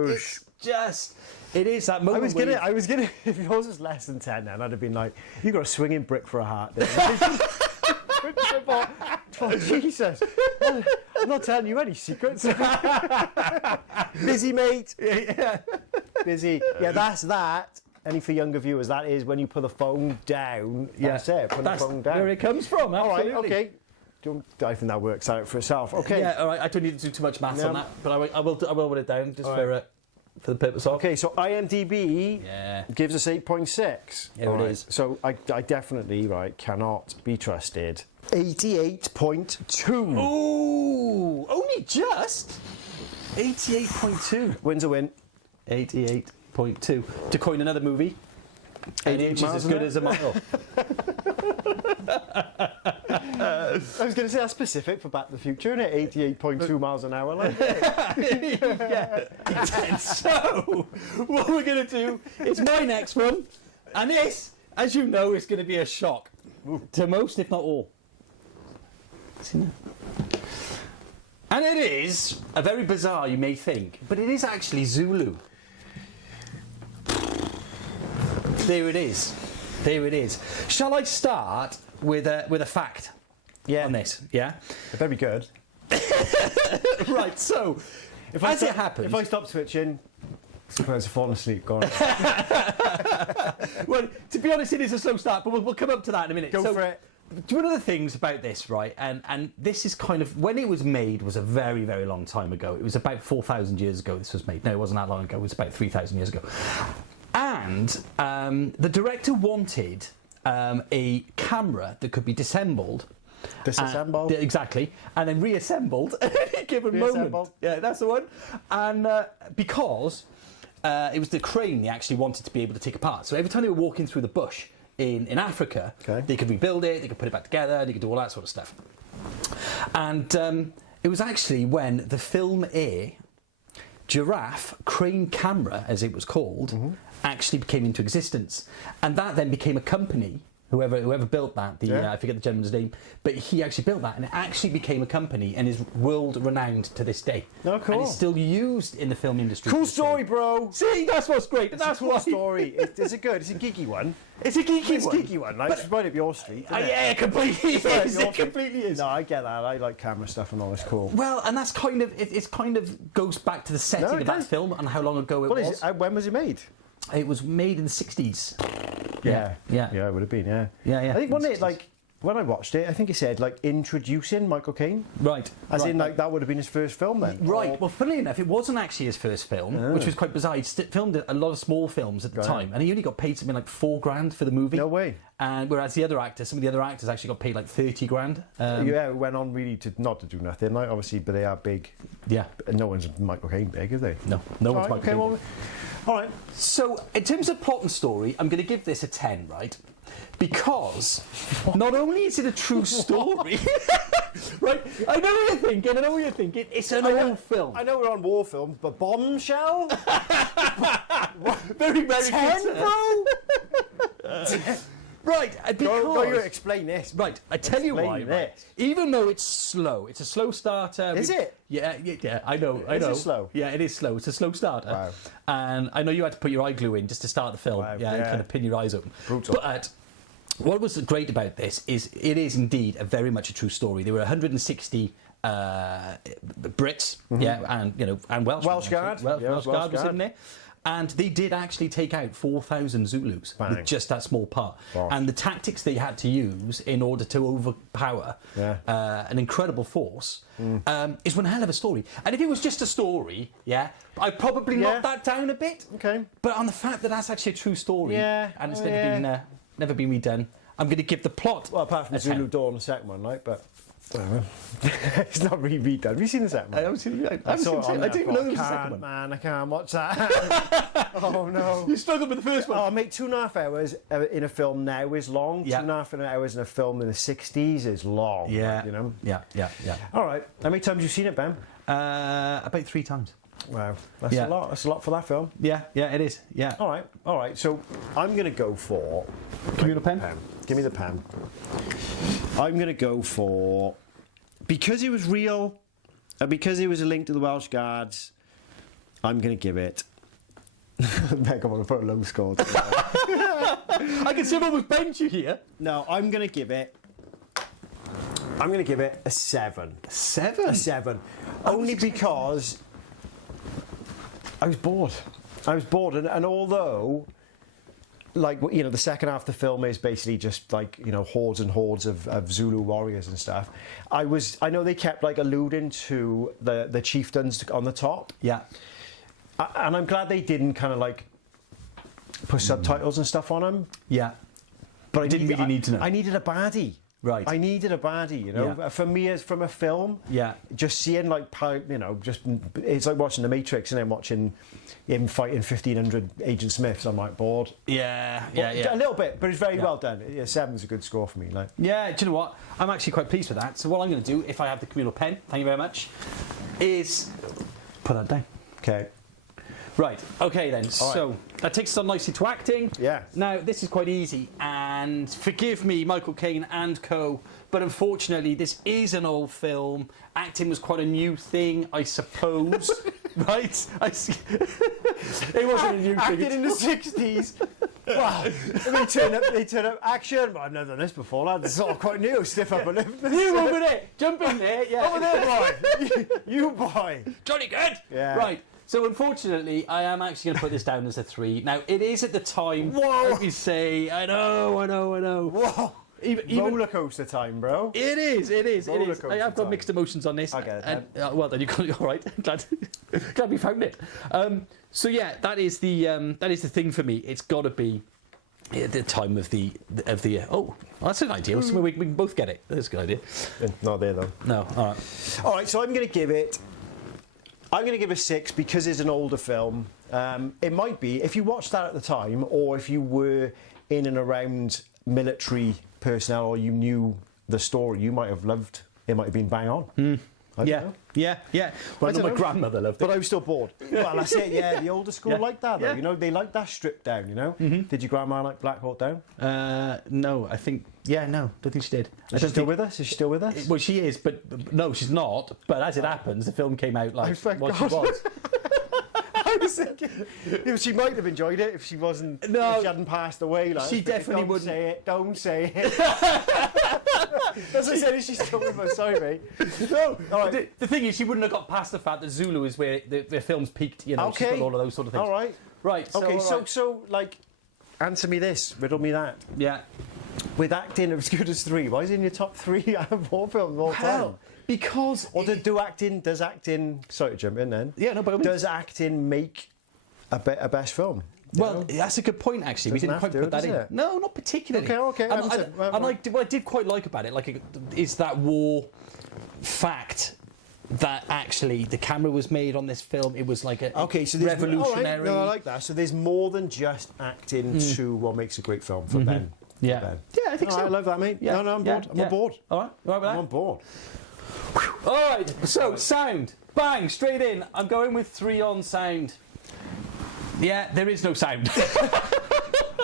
It's just. It is that moment. I was gonna. If yours was less than 10, then I'd have been like, "You got a swinging brick for a heart." Oh, Jesus! I'm not telling you any secrets. Busy, mate. Busy. Yeah, that's that. And for younger viewers, that is when you put the phone down. That's it. Put the phone down. Where it comes from. Absolutely. All right. Okay. I think that works out for itself. Okay. Yeah. All right. I don't need to do too much maths on that, but I will put it down just for the purpose of. Okay. So IMDb gives us 8.6. Here it is. So I definitely cannot be trusted. 88.2. Ooh, only just 88.2. Wins a win. 88.2. To coin another movie, an inch is as good as a mile. I was going to say that's specific for Back to the Future, isn't it? 88.2 miles an hour. Like. Yeah. And so, what we're going to do is my next one, and this, as you know, is going to be a shock to most, if not all. See now? And it is a very bizarre, you may think, but it is actually Zulu. There it is. There it is. Shall I start with a fact on this? Yeah? It better be good. Right, so, it happens... If I stop twitching, I suppose I've fallen asleep, gone. Well, to be honest, it is a slow start, but we'll come up to that in a minute. Go for it. One of the things about this, right, and this is kind of, when it was made was a very, very long time ago. It was about 4,000 years ago this was made. No, it wasn't that long ago. It was about 3,000 years ago. And the director wanted a camera that could be disassembled. Disassembled? Exactly. And then reassembled at any given moment. Yeah, that's the one. And because it was the crane they actually wanted to be able to take apart. So every time they were walking through the bush in Africa, they could rebuild it, they could put it back together, they could do all that sort of stuff. And it was actually when the film Giraffe crane camera, as it was called, actually came into existence. And that then became a company. Whoever built that, I forget the gentleman's name, but he actually built that, and it actually became a company and is world renowned to this day. Oh, cool. And it's still used in the film industry. Cool story, bro. See, that's what's great. That's a cool story. It's a geeky one. It's a geeky one. Like, it's right up your street. Yeah, it completely is. It completely is. No, I get that. I like camera stuff and all. It's cool. Well, and that's kind of it's kind of goes back to the setting of that film and how long ago it was. When was it made? It was made in the 60s. Yeah, it would have been. Yeah. I think wasn't it when I watched it, I think it said introducing Michael Caine. Right. As in that would have been his first film then. Right. Well, funnily enough, it wasn't actually his first film, which was quite bizarre. He filmed a lot of small films at the time, and he only got paid something like $4,000 for the movie. No way. And whereas some of the other actors actually got paid like $30,000. It went on really not to do nothing, obviously, but they are big. Yeah. No one's Michael Caine big, are they? No one's Michael Caine. Well, all right. So, in terms of plot and story, I'm going to give this a 10, right? Because not only is it a true story, right? I know what you're thinking. It's an old film. I know we're on war films, but Bombshell? Very, very 10, good. Bro? Right, because... Go you explain this. Right, I tell you why. Right? Even though it's slow, it's a slow starter. Is it? Yeah, I know. Is it slow? Yeah, it is slow. It's a slow starter. Wow. And I know you had to put your eye glue in just to start the film. Wow, and kind of pin your eyes open. Brutal. But what was great about this is it is indeed very much a true story. There were 160 Brits, and Welsh Guard. Welsh Guard was in there. And they did actually take out 4,000 Zulus with just that small part. Gosh. And the tactics they had to use in order to overpower an incredible force is one hell of a story. And if it was just a story, I'd probably knock that down a bit. Okay. But on the fact that that's actually a true story and it's never been redone, I'm going to give the plot. Well, apart from Zulu Dawn, the second one, but. It's not really redone. Have you seen the second one? I haven't seen it. I didn't even know there was a second one. Man, I can't watch that. Oh no. You struggled with the first one. Oh, mate, 2.5 hours in a film now is long. Yeah. 2.5 hours in a film in the 60s is long. Yeah. You know? Yeah. All right. How many times have you seen it, Ben? About 3 times. Wow. That's a lot. That's a lot for that film. Yeah, it is. Yeah. All right. So I'm going to go for... Give me the pen. Give me the pen. I'm going to go for... Because it was real, and because it was a link to the Welsh Guards, I'm going to give it... Meg, I want to put a low score. I can see I've almost bench you here. No, I'm going to give it... I'm going to give it a 7. 7? A 7. Only because I was bored. And although, like, you know, the second half of the film is basically just like, you know, hordes and hordes of Zulu warriors and stuff. I know they kept like alluding to the chieftains on the top. Yeah. And I'm glad they didn't kind of like put subtitles and stuff on them. Yeah. But I didn't really need to know. I needed a baddie. Right. I needed a baddie, you know. Yeah. For me, as from a film, Yeah. just seeing like how, you know, just it's like watching The Matrix and then watching him fighting 1,500 Agent Smiths. I'm like bored. Yeah. A little bit, but it's very well done. Yeah, 7's a good score for me. Like. Yeah, do you know what? I'm actually quite pleased with that. So what I'm going to do, if I have the communal pen, thank you very much, is put that down. Okay. Right, okay then, so that takes us on nicely to acting. Yeah. Now, this is quite easy, and forgive me, Michael Caine and co, but unfortunately, this is an old film. Acting was quite a new thing, I suppose. Right? It wasn't a new thing. Acted in the 60s. Wow. They turn up action. I've never done this before, lad. It's sort of quite new. Stiff upper lip. You over there, jump in there, yeah. Over there, boy. you boy. Jolly good. Yeah. Right. So unfortunately, I am actually going to put this down as a 3. Now, it is at the time, Whoa. let me say, I know. Whoa. Even Roller coaster time, bro. It is. Roller I have coaster got time. mixed emotions on this. I get it, And, well, then you got it all right. Glad we found it. So yeah, that is the thing for me. It's got to be at the time of the. Oh, that's an idea. So we can both get it. That's a good idea. Not there though. No, all right. All right, so I'm going to give it a 6 because it's an older film. It might be, if you watched that at the time, or if you were in and around military personnel, or you knew the story, you might have loved. It might have been bang on. I don't know. Yeah. Well, I know don't my know. grandmother loved it. But I was still bored. Well, that's it. Yeah, the older school Yeah. like that, though. Yeah. You know, they like that stripped down. You know. Did your grandma like Black Hawk Down? No, I think. Yeah, no, don't think she did. Is she still with us? Is she still with us? Well, she is, but no, she's not. But as it happens, the film came out like thank what she God. was. I was thinking, she might have enjoyed it if she wasn't. No. If she hadn't passed away. Like, She definitely don't wouldn't. Say it. Don't say it. As I said, she's still with us. Sorry, mate. No. All right. The thing is, she wouldn't have got past the fact that Zulu is where the film's peaked. You know, she's Okay. got all of those sort of things. All right. Right. So, Okay. all right. So, like, answer me this. Riddle me that. Yeah. With acting as good as 3, why is it in your top 3 out of all films of all time? Well, because. Or does acting? Sorry to jump in then. Yeah, no, but does acting make a best film? Well, that's a good point. Actually, we Doesn't didn't quite have to, put that does in. it? No, not particularly. Okay. And, what I did quite like about it, is that war fact that actually the camera was made on this film. It was like a so there's revolutionary. All right. No, I like that. So there's more than just acting to what makes a great film for Ben. Yeah. For Ben. Yeah, I think All so. right, I love that, mate. Yeah. No, I'm Yeah. bored. I'm Yeah. on board. All right, all right with that. I'm on board. All right, so sound. Bang, straight in. I'm going with 3 on sound. Yeah, there is no sound.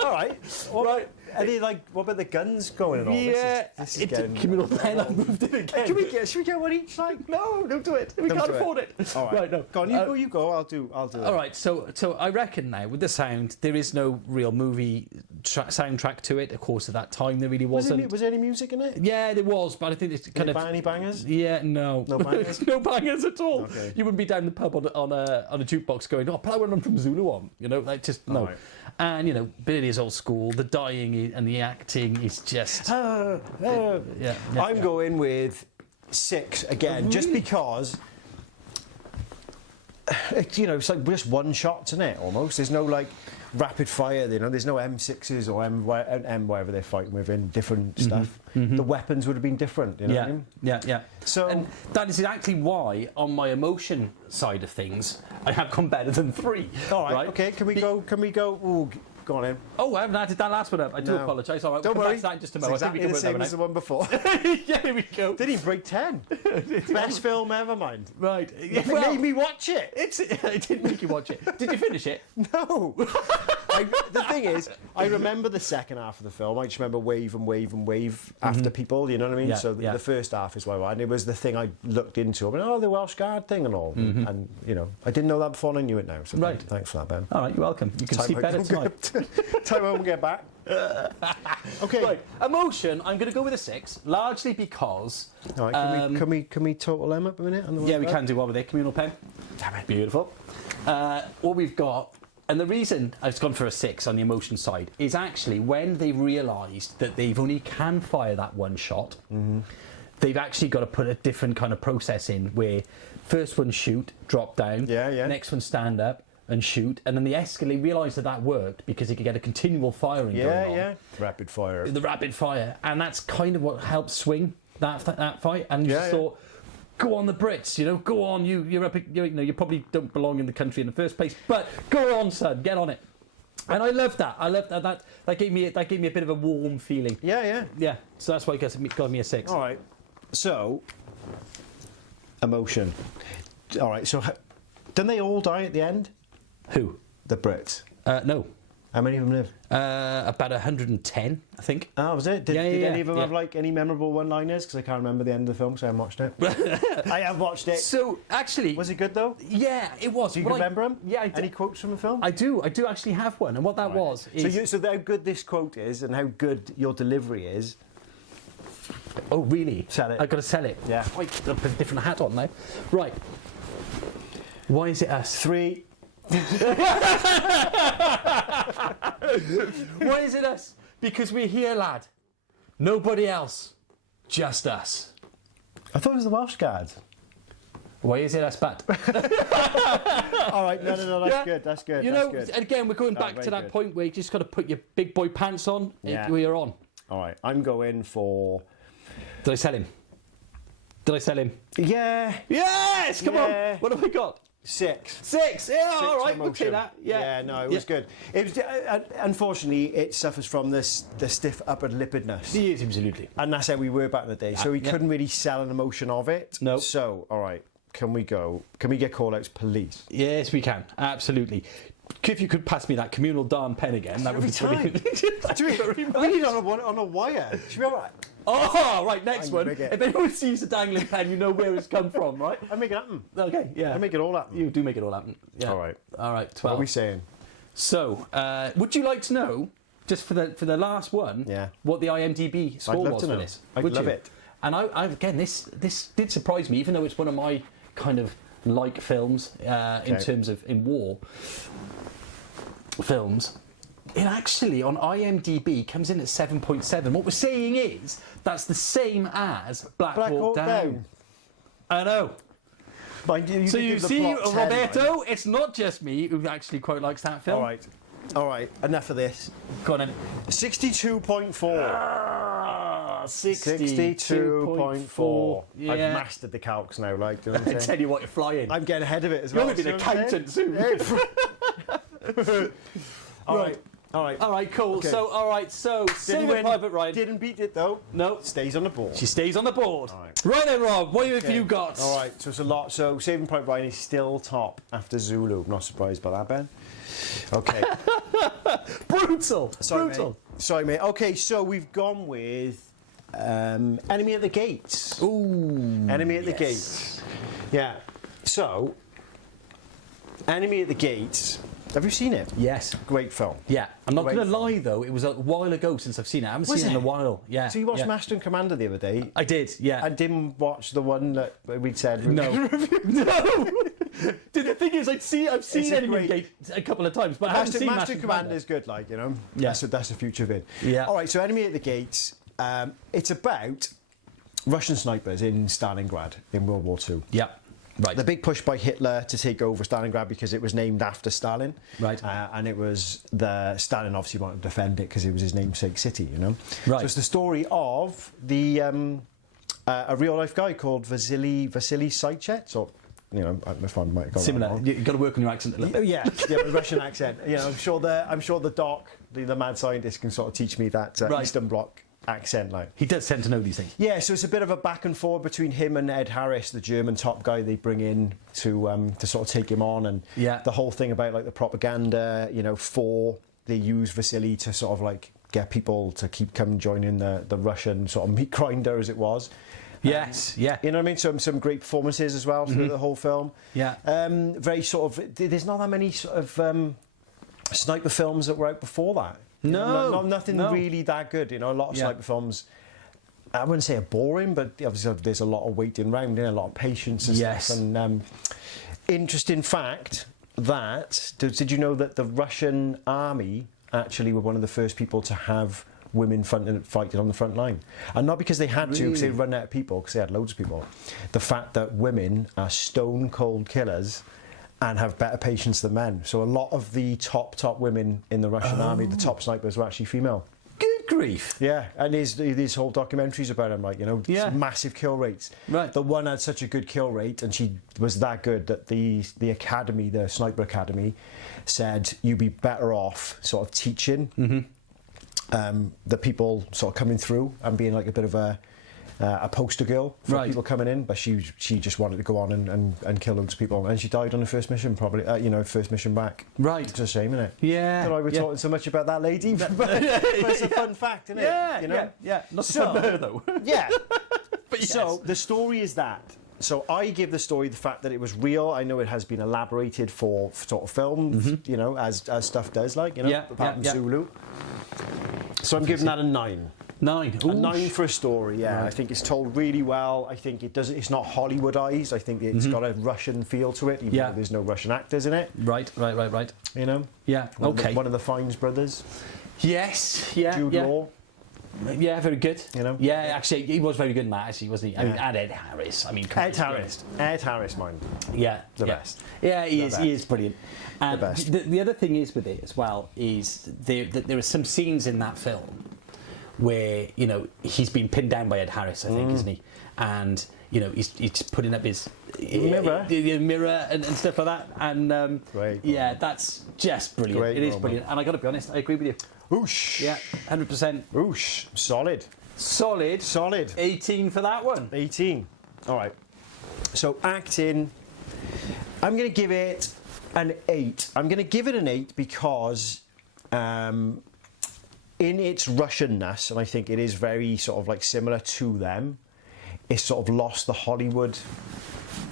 All right. Right. Are they like? What about the guns going and all? Yeah, This is it's a getting. communal pen. I moved it again. Should we get one each? Like, No, don't do it. We Don't can't do it. afford it. all right. No. Go on. You go. I'll do. It. All right, so I reckon now with the sound, there is no real movie soundtrack to it. Of course, at that time there really wasn't. Was there any music in it? Yeah, there was, but I think it's kind of. Any bangers? Yeah, no. No bangers? No bangers at all. Okay. You wouldn't be down the pub on a jukebox going, oh, play one from Zulu on. You know, like just no. right. And you know, but it is old school. The dying and the acting is just. Yeah. I'm going with 6 again, just because. It's like just one shots in it almost. There's no like rapid fire. There's no M6s or M whatever they're fighting with in different stuff. The weapons would have been different. You know what I mean? Yeah. So- and that is exactly why, on my emotion side of things, I have gone better than 3. All right. Okay. Can we go? Ooh, go on in. Oh, I haven't added that last one up. I do No. apologise. All right, Don't we'll come worry. back to that in just a It's moment. exactly the same as the one before. Yeah, here we go. Did he break 10? Best film ever, mind. Right. It made me watch it. It did make you watch it. Did you finish it? No. The thing is, I remember the second half of the film. I just remember wave and wave and wave after people, you know what I mean? Yeah, So yeah. the first half is why, and it was the thing I looked into. I mean, the Welsh Guard thing and all. And, I didn't know that before and I knew it now. So Right. thanks for that, Ben. All right, you're welcome. You can sleep better tonight. Time home and get back. Okay. Right, emotion, I'm going to go with a 6, largely because... All right, can we total them up a minute? On the Yeah, we website? can do one with a communal pen. Damn it. Beautiful. What we've got, and the reason I've gone for a 6 on the emotion side, is actually when they realised that they've only can fire that one shot, they've actually got to put a different kind of process in where first one shoot, drop down, next one stand up and shoot, and then they realised that worked because they could get a continual firing going on. Yeah, rapid fire. The rapid fire, and that's kind of what helped swing that fight. And you just thought, go on the Brits, go on. You probably don't belong in the country in the first place, but go on, son, get on it. And I love that. That gave me a bit of a warm feeling. Yeah. So that's why it got me a 6. All right. So, emotion. All right. So, didn't they all die at the end? Who? The Brits. No. How many of them live? About 110, I think. Oh, was it? Did any of them have like any memorable one-liners? Because I can't remember the end of the film, so I haven't watched it. I have watched it. So actually, Was it good though? yeah, it was. Do you remember them? Yeah, I do. Any quotes from the film? I do actually have one, and what that was is. So how good this quote is and how good your delivery is. Oh, really? Sell it. I've got to sell it. Yeah. Right, I'll put a different hat on now. Right. Why is it us? 3. Why is it us? Because we're here, lad. Nobody else. Just us. I thought it was the Welsh Guards. Why is it us, but? All right, no, that's good. That's good. And good. again, we're going Oh, back to very that good. point where you just got to put your big boy pants on. Yeah. We're on. All right, I'm going for. Did I sell him? Yeah. Yes! Come Yeah. on. What have we got? 6. 6. Yeah, 6 all right. We'll emotion. take that. Yeah. No, it was good. It was. Unfortunately, it suffers from the stiff upper lipidness. Yes, absolutely. And that's how we were back in the day. So we couldn't really sell an emotion of it. No. So, all right, can we get call-outs, please? Yes, we can. Absolutely. If you could pass me that communal darn pen again, that would be brilliant. We need on a wire. Should we have that? Oh, right, next I'm one. big it. If anyone sees a dangling pen, you know where it's come from, right? I make it happen. Okay, yeah. I make it all happen. You do make it all happen. Yeah. All right. All right, 12. What are we saying? So, would you like to know, just for the last one, what the IMDb score love was to for know. this? I'd Would love you? it. And I again, this did surprise me, even though it's one of my kind of like films in terms of in war films. It actually on IMDb comes in at 7.7. What we're saying is that's the same as Black Hawk Down. I know. Mind you, So could you give the see, plot 10, Roberto, right? it's not just me who actually quite likes that film. All right. Enough of this. Go on then. 62.4. 62.4. Yeah. I've mastered the calcs now. Like, do you know what I I'm tell saying? you what, you're flying. I'm getting ahead of it as You're well. going to be an accountant soon. All right. All right, cool. Okay. So Saving Private Ryan. Didn't beat it though. No. Stays on the board. She stays on the board. All right. Right then, Rob, what have you got? All right, so it's a lot. So Saving Private Ryan is still top after Zulu. Not surprised by that, Ben. Okay. Brutal. Sorry, mate. Okay, so we've gone with Enemy at the Gates. Ooh. Enemy at the Gates. Yeah. So, Enemy at the Gates. Have you seen it? Yes. Great film. Yeah. I'm not Great going to film. lie, though. It was a while ago since I've seen it. I haven't Was seen it in a it? while. Yeah. So you watched yeah. Master and Commander the other day? I did, yeah. I didn't watch the one that we'd said. No. No. The thing is, I've seen a Enemy great- Gate a couple of times, but I haven't seen Master and Commander is good, like, you know. Yeah. That's a future vid. Yeah. All right, so Enemy at the Gates. It's about Russian snipers in Stalingrad in World War II. Yeah. Right. The big push by Hitler to take over Stalingrad because it was named after Stalin. Right. And it was Stalin obviously wanted to defend it because it was his namesake city, you know. Right. So it's the story of a real life guy called Vasily Saichet. So, you know, if I might have got that Similar. wrong. You've got to work on your accent a little bit. Yeah, with Russian accent. You know, I'm sure the doc, the mad scientist, can sort of teach me that Right. Eastern Bloc accent, like. He does tend to know these things. Yeah, so it's a bit of a back and forth between him and Ed Harris, the German top guy they bring in to sort of take him on, and the whole thing about like the propaganda, you know, they use Vasily to sort of like get people to keep joining the Russian sort of meat grinder as it was. Yes, yeah. You know what I mean? Some great performances as well through the whole film. Yeah. Very sort of. There's not that many sort of sniper films that were out before that. No, nothing no. really that good. You know, a lot of Yeah. sniper films, I wouldn't say are boring, but obviously there's a lot of waiting around, a lot of patience and Yes. stuff. And interesting fact that, did you know that the Russian army actually were one of the first people to have women fighting on the front line? And not because they had to, because they'd run out of people, because they had loads of people. The fact that women are stone cold killers and have better patience than men. So a lot of the top women in the Russian army, the top snipers, were actually female. Good grief. Yeah, and there's these whole documentaries about them, like, you know, Yeah. massive kill rates. Right. The one had such a good kill rate, and she was that good that the academy, the sniper academy, said you'd be better off sort of teaching the people sort of coming through and being like a bit of a poster girl for Right. people coming in, but she just wanted to go on and kill loads of people, and she died on her first mission, probably. First mission back. Right. It's a shame, isn't it? Yeah. I don't know why we're yeah. talking so much about that lady, but it's a fun fact, isn't it? Yeah, You know? yeah. Not So- so fun for her, though. Yeah. But yes. So the story is that. So I give the story the fact that it was real. I know it has been elaborated for sort of film, you know, as stuff does, like, you know, Yeah, apart from yeah. Zulu. So I'm giving that a 9. 9. A 9 for a story, yeah. Right. I think it's told really well. I think it's not Hollywoodized. I think it's got a Russian feel to it, even Yeah. though there's no Russian actors in it, Right. you know. Yeah, okay. One of the Fiennes brothers, Yes, yeah, Jude yeah. Law. Yeah, very good. You know? Yeah, actually, he was very good in that, actually, wasn't he? I mean, Yeah. and Ed Harris. I mean, come Ed on, Harris, mine. Yeah, The yeah. best. Yeah, he The is. best. He is brilliant. And The best. The other thing is with it as well is there are some scenes in that film where, you know, he's been pinned down by Ed Harris, I think, isn't he? And, you know, he's putting up his Mirror. the mirror and stuff like that. And Great yeah, that's just brilliant. Great It is moment. brilliant. And I got to be honest, I agree with you. Oosh. Yeah, 100%. Oosh. Solid. Solid. 18 for that one. 18. All right. So acting, I'm going to give it an 8. I'm going to give it an 8 because in its Russianness, and I think it is very sort of like similar to them, it's sort of lost the Hollywood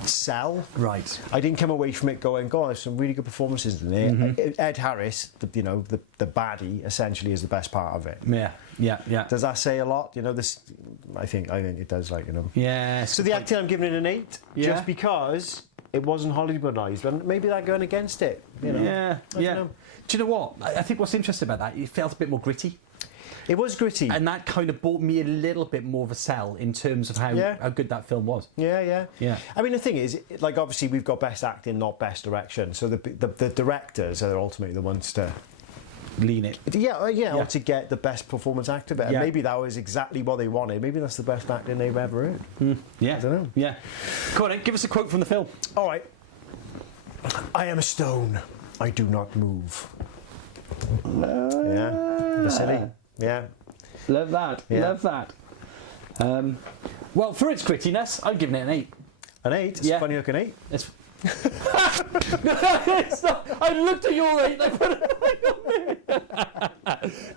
sell. Right. I didn't come away from it going, God, there's some really good performances in there. Ed Harris, the baddie, essentially is the best part of it. Yeah. Does that say a lot? You know, this. I think it does. Like, you know. Yeah. So the acting, I'm giving it an 8, Yeah. just because it wasn't Hollywoodized, and maybe that going against it. You know. Yeah. I don't know. Do you know what? I think what's interesting about that, it felt a bit more gritty. It was gritty. And that kind of bought me a little bit more of a sell in terms of how good that film was. Yeah. Yeah. I mean, the thing is, like, obviously we've got best acting, not best direction. So the directors are ultimately the ones to. Lean it. Or to get the best performance actor. And Yeah. maybe that was exactly what they wanted. Maybe that's the best acting they've ever heard. Yeah. I don't know. Yeah. Come on, then, give us a quote from the film. All right. I am a stone. I do not move. Yeah. Vasily. Yeah. Love that. Yeah. Love that. Well, for its grittiness, I'm giving it an 8. An 8? It's Yeah. a funny looking 8. It's no, it's not. I looked at your 8 and I put it on.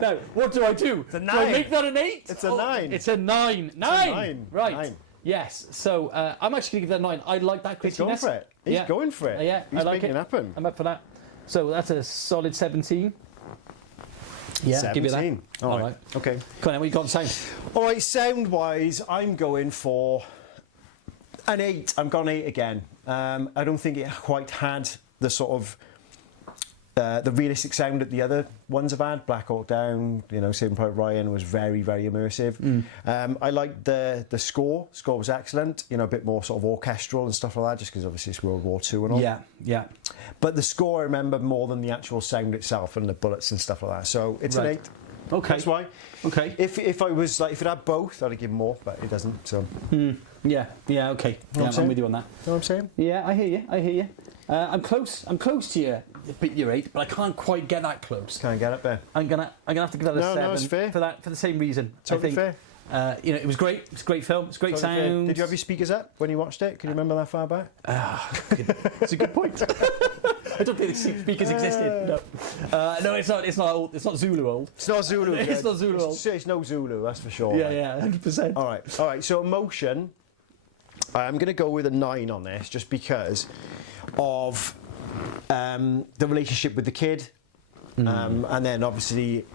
Now, what do I do? It's a Do I 9. make that an 8? It's a 9. It's a 9. 9. 9. Right. 9. Yes. So I'm actually going to give that a 9. I like that grittiness. He's going for it. He's going for it. Yeah, He's I like making it. it happen. I'm up for that. So that's a solid 17. Yeah, give you that. 17. All right. Okay. Come on, then, what you got in sound? All right, sound-wise, I'm going for an 8. I'm going 8 again. I don't think it quite had the sort of the realistic sound that the other ones have had. Black Hawk Down, you know, Saving Private Ryan was very, very immersive. I liked the score. Score was excellent. You know, a bit more sort of orchestral and stuff like that, just because obviously it's World War II and all. Yeah. But the score I remember more than the actual sound itself and the bullets and stuff like that. So it's an Right. 8. Okay. That's why. Okay. If I was like, if it had both, I'd give more, but it doesn't. So. Yeah. Okay. what I'm I'm saying? with you on that. You know what I'm saying? Yeah, I hear you. I'm close to your 8, but I can't quite get that close. Can't get it there. I'm gonna have to give that a No, 7 it's fair. for the same reason. Totally I think, fair. You know, it was great. It's a great film. It's great Totally fair. sound. Did you have your speakers up when you watched it? Can you remember that far back? It's a good point. I don't think the speakers existed. No, it's not. It's not old. It's not Zulu old. It's not Zulu. It's not Zulu old. It's no Zulu, that's for sure. Yeah, 100%. All right. So emotion, I'm going to go with a 9 on this, just because of the relationship with the kid, and then obviously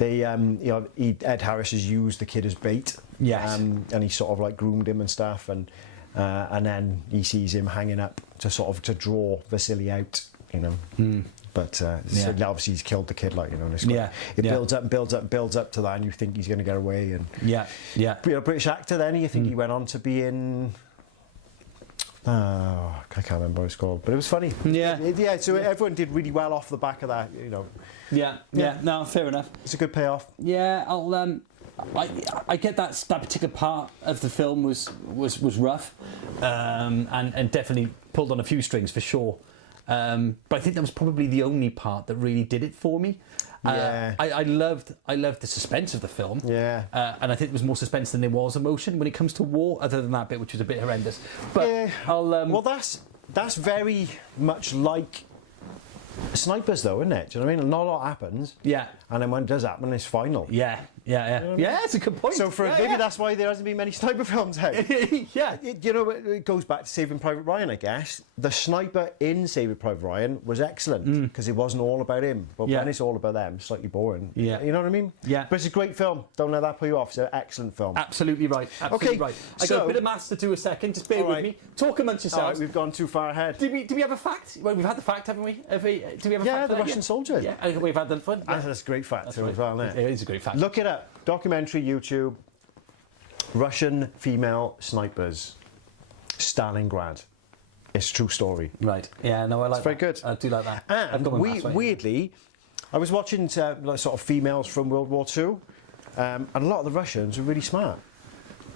they, Ed Harris has used the kid as bait. Yes. And he sort of like groomed him and stuff, and then he sees him hanging up to draw Vasily out, But so obviously he's killed the kid, like, and it's builds up and builds up and builds up to that, and you think he's going to get away. And British actor. Then you think he went on to be in. I can't remember what it's called, but it was funny. Yeah. So everyone did really well off the back of that, Yeah. No, fair enough. It's a good payoff. Yeah, I get that particular part of the film was rough, and definitely pulled on a few strings for sure. But I think that was probably the only part that really did it for me. I loved the suspense of the film. Yeah. And I think there was more suspense than there was emotion when it comes to war, other than that bit, which was a bit horrendous. But well, that's very much like snipers, though, isn't it? Do you know what I mean? Not a lot happens. Yeah. And then when it does happen, it's final. Yeah. Yeah, it's a good point. So maybe that's why there hasn't been many sniper films out. Yeah. It goes back to Saving Private Ryan, I guess. The sniper in Saving Private Ryan was excellent because it wasn't all about him. But when it's all about them, it's slightly boring. Yeah. You know what I mean? Yeah. But it's a great film. Don't let that put you off. It's an excellent film. Absolutely right. Absolutely right. I got a bit of maths to do a second. Just bear with me. Talk amongst yourselves. All right, we've gone too far ahead. Do we have a fact? Well, we've had the fact, haven't we? Do we have a fact? Yeah, the Russian soldier. Yeah, we've had the fun. Yeah. That's a great fact too, as well, isn't it? It is a great fact. Look it up. Documentary, YouTube. Russian female snipers. Stalingrad. It's a true story. Right. Yeah, no, I like that. It's very good. I do like that. And weirdly, I was watching sort of females from World War II, and a lot of the Russians were really smart.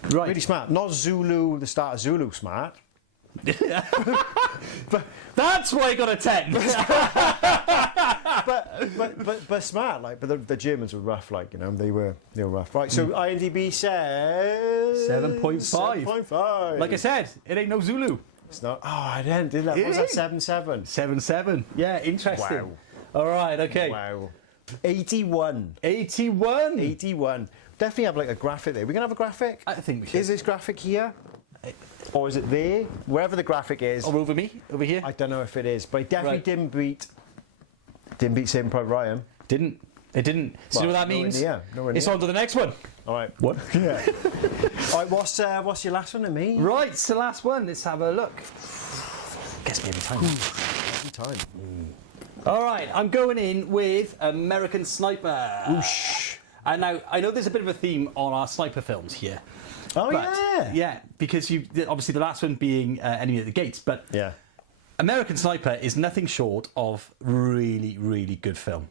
Right. Really smart. Not Zulu, the start of Zulu smart. but that's why I got a 10. but smart, like. But the Germans were rough, like, they were rough. Right. So IMDb says 7.5. 7.5. Like I said, it ain't no Zulu. It's not. Oh, I did that. What was that? 7.7. 7.7. Yeah, interesting. Wow. All right. Okay. Wow. 81. 81. 81. Definitely have like a graphic there. We're gonna have a graphic. I think we should. Is this graphic here? Or is it there? Wherever the graphic is. Or over me? Over here? I don't know if it is, but it definitely didn't beat Saving Private Ryan. Didn't. It didn't. So you know what that means? It's on to the next one. All right. What? Yeah. All right. What's your last one to me? Right. It's the last one. Let's have a look. Guess me every time. Every time. All right. I'm going in with American Sniper. Whoosh. And now I know there's a bit of a theme on our sniper films here. Oh, but, yeah, because obviously the last one being Enemy at the Gates, but yeah. American Sniper is nothing short of really, really good film.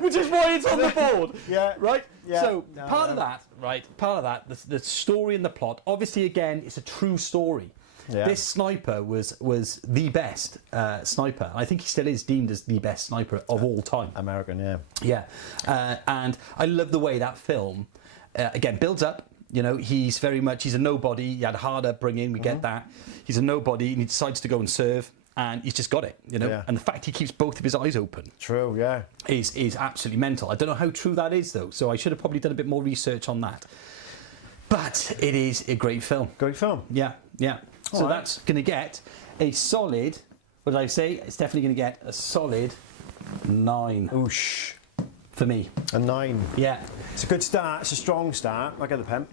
Which is why it's on the board. Yeah. Right? Yeah. So, part of that, the story and the plot, obviously, again, it's a true story. Yeah. This sniper was the best sniper. I think he still is deemed as the best sniper of all time. American, yeah. Yeah. And I love the way that film, again, builds up. He's a nobody. He had a hard upbringing, we get that. He's a nobody and he decides to go and serve and he's just got it, Yeah. And the fact he keeps both of his eyes open. True, yeah. Is absolutely mental. I don't know how true that is, though, so I should have probably done a bit more research on that. But it is a great film. Great film. Yeah. So that's going to get a solid, what did I say? It's definitely going to get a solid 9. Oosh. For me. A 9. Yeah. It's a good start. It's a strong start. I get the pen.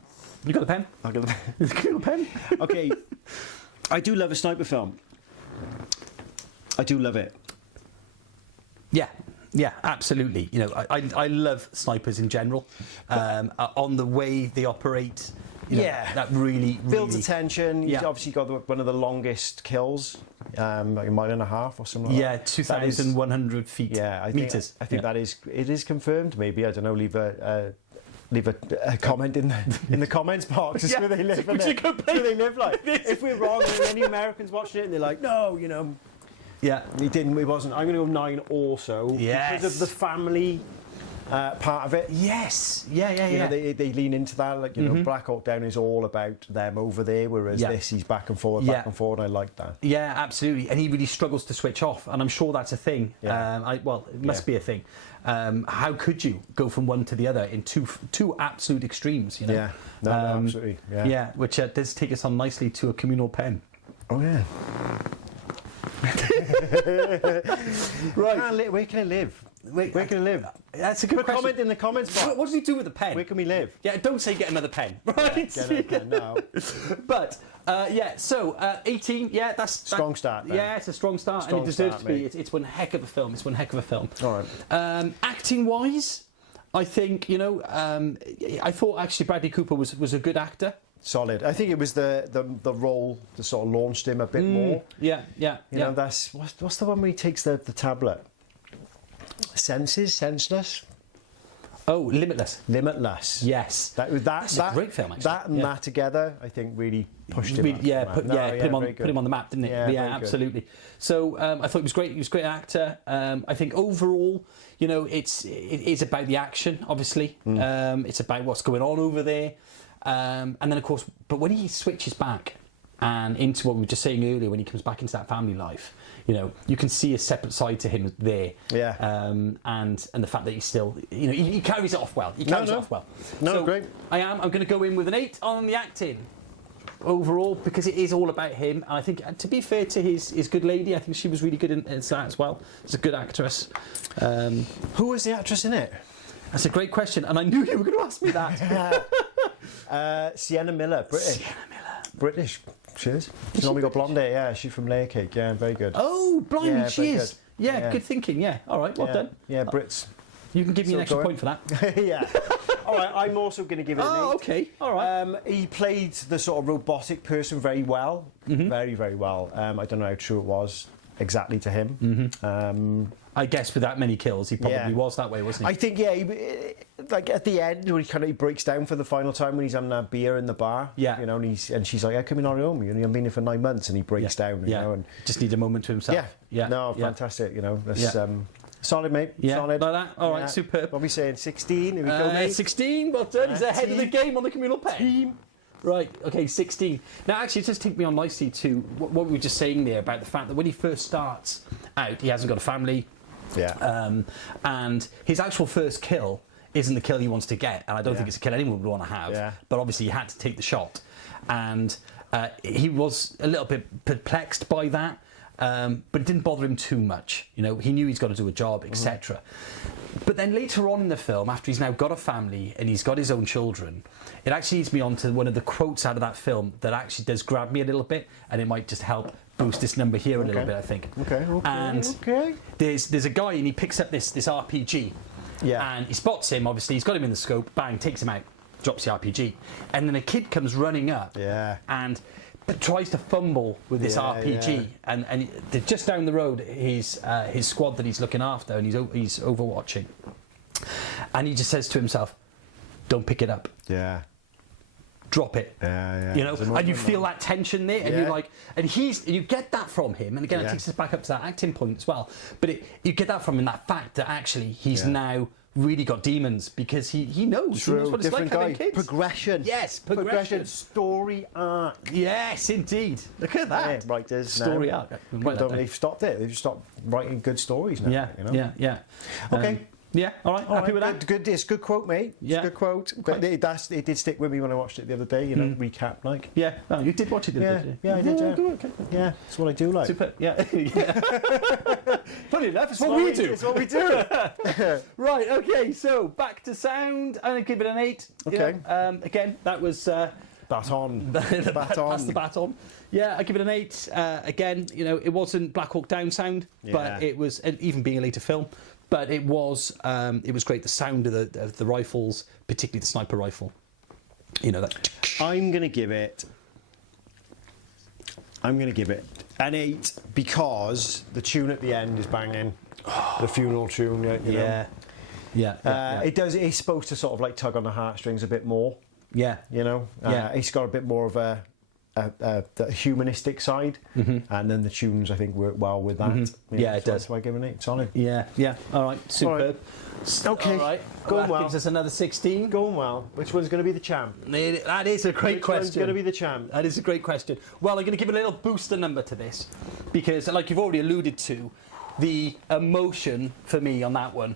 You got the pen? I get the pen. You got the pen? Okay. I do love a sniper film. I do love it. Yeah, absolutely. I love snipers in general. On the way they operate. That really builds attention. Yeah. You've obviously got one of the longest kills, like a mile and a half or something like that. Yeah, 2,100 feet. Yeah, meters. I think that is confirmed. Maybe, I don't know. Leave a comment in the comments box. It's where they live. It's where they live. Like, if we're wrong, and any Americans watching it and they're like, no, Yeah, he didn't. He wasn't. I'm going to go 9 also because of the family. Part of it. Yes. Yeah. They lean into that. Like, Black Hawk Down is all about them over there, whereas this, he's back and forward. I like that. Yeah, absolutely. And he really struggles to switch off, and I'm sure that's a thing. Yeah. It must be a thing. How could you go from one to the other in two absolute extremes, Yeah, no, absolutely. Yeah, which does take us on nicely to a communal pen. Oh, yeah. Right. Where can I live? Where can we live? That's a good Put a question. comment in the comments box. What does he do with the pen? Where can we live? Yeah, don't say get another pen, right? Get another pen now. But so 18. Yeah, that's Strong start, then. Yeah, it's a strong start, Strong and it deserves start, to be. mate. It's one heck of a film. It's one heck of a film. All right. Acting wise, I think I thought actually Bradley Cooper was a good actor. Solid. I think it was the role that sort of launched him a bit more. Yeah. You know, that's what's the one where he takes the tablet? Senseless. Oh, Limitless. Yes. That's a great film, actually. That and that together, I think, really pushed him. Put him on the map, didn't it? Yeah, very absolutely. Good. So I thought he was great. He was a great actor. I think overall, it is about the action. Obviously, it's about what's going on over there, and then of course, but when he switches back and into what we were just saying earlier, when he comes back into that family life, you can see a separate side to him there. Yeah. And the fact that he's still, he carries it off well. He carries it off well. No, so great. I'm going to go in with an 8 on the acting overall, because it is all about him. And I think, to be fair to his good lady, I think she was really good in that as well. She's a good actress. Who was the actress in it? That's a great question, and I knew you were going to ask me that. Sienna Miller, British. She is. She's normally got blonde hair. Yeah, she's from Layer Cake. Yeah, very good. Oh, blimey, Yeah, she very is. good. Yeah, good thinking. Yeah, all right, well done. Yeah, Brits. You can give me an extra point for that. Yeah. All right, I'm also going to give it an 8. Oh, okay, all right. He played the sort of robotic person very well. Very, very well. I don't know how true it was exactly to him. I guess with that many kills, he probably was that way, wasn't he? I think, like at the end, when he breaks down for the final time when he's having that beer in the bar. Yeah. And she's like, how come you're not home? I've been here for 9 months, and he breaks down. You know, and just need a moment to himself. Yeah. No, fantastic. That's solid, mate. Yeah, Solid. like that. All right, superb. What are we saying? 16. Here we go, mate. 16. Well done. He's ahead of the game on the communal pen. Team. Right, okay, 16. Now, actually, it does take me on nicely to what we were just saying there about the fact that when he first starts out, he hasn't got a family. Yeah. And his actual first kill isn't the kill he wants to get, and I don't think it's a kill anyone would want to have. Yeah. But obviously, he had to take the shot, and he was a little bit perplexed by that, but it didn't bother him too much. He knew he's got to do a job, etc. But then later on in the film, after he's now got a family and he's got his own children, it actually leads me on to one of the quotes out of that film that actually does grab me a little bit, and it might just help boost this number here a little bit, I think. Okay. And there's a guy, and he picks up this RPG. Yeah. And he spots him, obviously, he's got him in the scope, bang, takes him out, drops the RPG. And then a kid comes running up and tries to fumble with this RPG. And they're just down the road, his squad that he's looking after, and he's overwatching. And he just says to himself, don't pick it up. Yeah. Drop it. And you feel that tension there, and you're like, and you get that from him, and again, it takes us back up to that acting point as well. But you get that from him, that fact that actually he's now really got demons, because he knows. True. He knows what it's Different like having guy. kids. Progression. Yes, progression. Story arc. Yes, indeed. Look at that. Yeah, writers Story now. arc. They've stopped it. They've stopped writing good stories now. Yeah. Okay. Yeah, all right. Happy with that? Good. It's a good quote, mate. Yeah. It's a good quote. But it did stick with me when I watched it the other day. Recap like. Yeah. Oh, you did watch it, didn't you? Yeah, I did. Yeah. Good, okay. Yeah, that's what I do like. Super. Yeah. Funny enough, it's what we do. It's what we do. Right. Okay. So back to sound. I'm gonna give it an 8. Okay. Again, that was. Baton. Pass the baton. Yeah, I give it an 8. Again, it wasn't Black Hawk Down sound, but it was, and even being a later film, but it was great. The sound of the rifles, particularly the sniper rifle. That. I'm gonna give it an 8 because the tune at the end is banging. The funeral tune. Yeah. It does. It's supposed to sort of like tug on the heartstrings a bit more. Yeah. It's got a bit more of a humanistic side, and then the tunes I think work well with that. It does. That's why I give it an 8. Solid. Yeah. All right. Superb. Okay. All right. Going well. That gives us another 16. Going well. Which one's going to be the champ? That is a great question. Which one's going to be the champ? That is a great question. Well, I'm going to give a little booster number to this, because, like you've already alluded to, the emotion for me on that one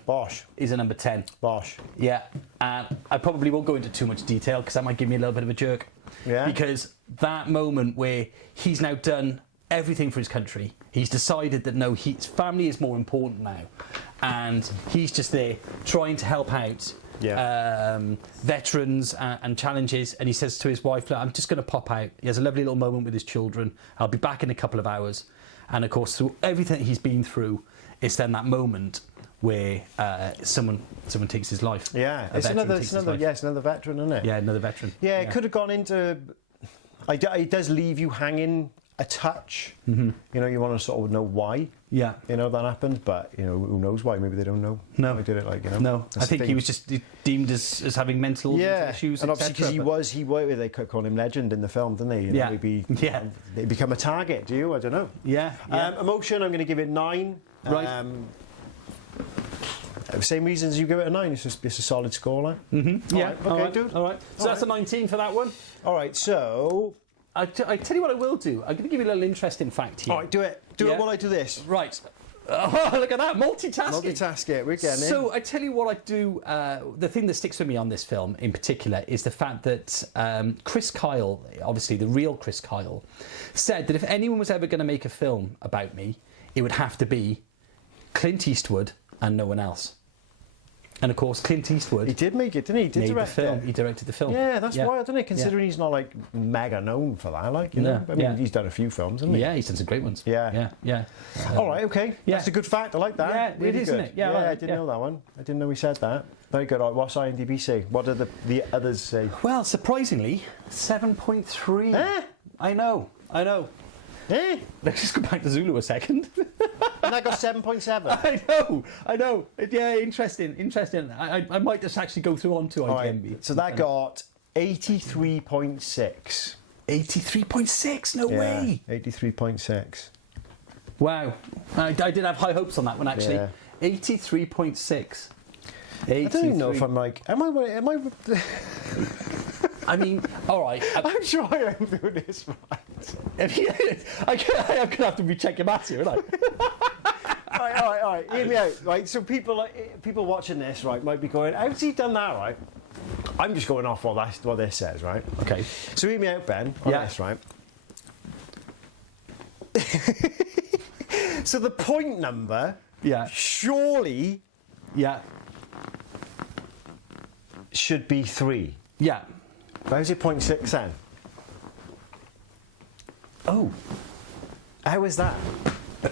is a number 10. Bosh. Yeah. And I probably won't go into too much detail, because that might give me a little bit of a jerk. Yeah. Because that moment where he's now done everything for his country, he's decided that no, his family is more important now, and he's just there trying to help out veterans and challenges. And he says to his wife, "Look, I'm just going to pop out." He has a lovely little moment with his children. "I'll be back in a couple of hours." And of course, through everything that he's been through, it's then that moment where someone takes his life. Yeah, it's another veteran, isn't it? Yeah, another veteran. Yeah, it could have gone into. It does leave you hanging a touch. You know, you want to sort of know why. Yeah. You know that happened, but you know who knows why? Maybe they don't know. No, I did it like No, I think he was just deemed as having mental issues. And obviously because he was they could call him legend in the film, didn't they? You know, maybe they become a target. Do you? I don't know. Yeah. Emotion. I'm going to give it 9. Right. Same reasons you give it a 9. It's just a solid scoreline. Yeah. Right, okay, dude. All right. So that's a 19 for that one. All right. So I tell you what I will do. I'm going to give you a little interesting fact here. all right, do it. Do it while I do this. Right. Oh, look at that, multitasking. Multitask it. We're getting So I tell you what I do. The thing that sticks with me on this film, in particular, is the fact that Chris Kyle, obviously the real Chris Kyle, said that if anyone was ever going to make a film about me, it would have to be Clint Eastwood and no one else. And of course, Clint Eastwood. He did make it, didn't he? He did direct the film. it. He directed the film. Yeah, that's wild, isn't it? Considering he's not like mega known for that, like you know. I mean, he's done a few films, hasn't he? Yeah, he's done some great ones. Yeah. All right, okay. Yeah. That's a good fact. I like that. Yeah, really it is, good. isn't it? Yeah, I didn't know that one. I didn't know he said that. Very good. All right, what's IMDb say? What do the others say? Well, surprisingly, 7.3. I know. Let's just go back to Zulu a second. And I got 7.7. I know. Yeah, interesting. I might just actually go through onto IMDb. Right, so that got 83.6. 83.6? No way. 83.6. Wow. I did have high hopes on that one, actually. Yeah. 83.6. I don't even know if I'm like... Am I... I mean, all right. I'm sure I am doing this right. I'm going to have to recheck your maths here, aren't I? All right. Hear me out, right? So people watching this, right, might be going, how's he done that, right? I'm just going off what this says, right? Okay. So hear me out, Ben, on this, right? So the point number, surely, should be 3. Yeah. How's it 0.6 then? Oh. How is that?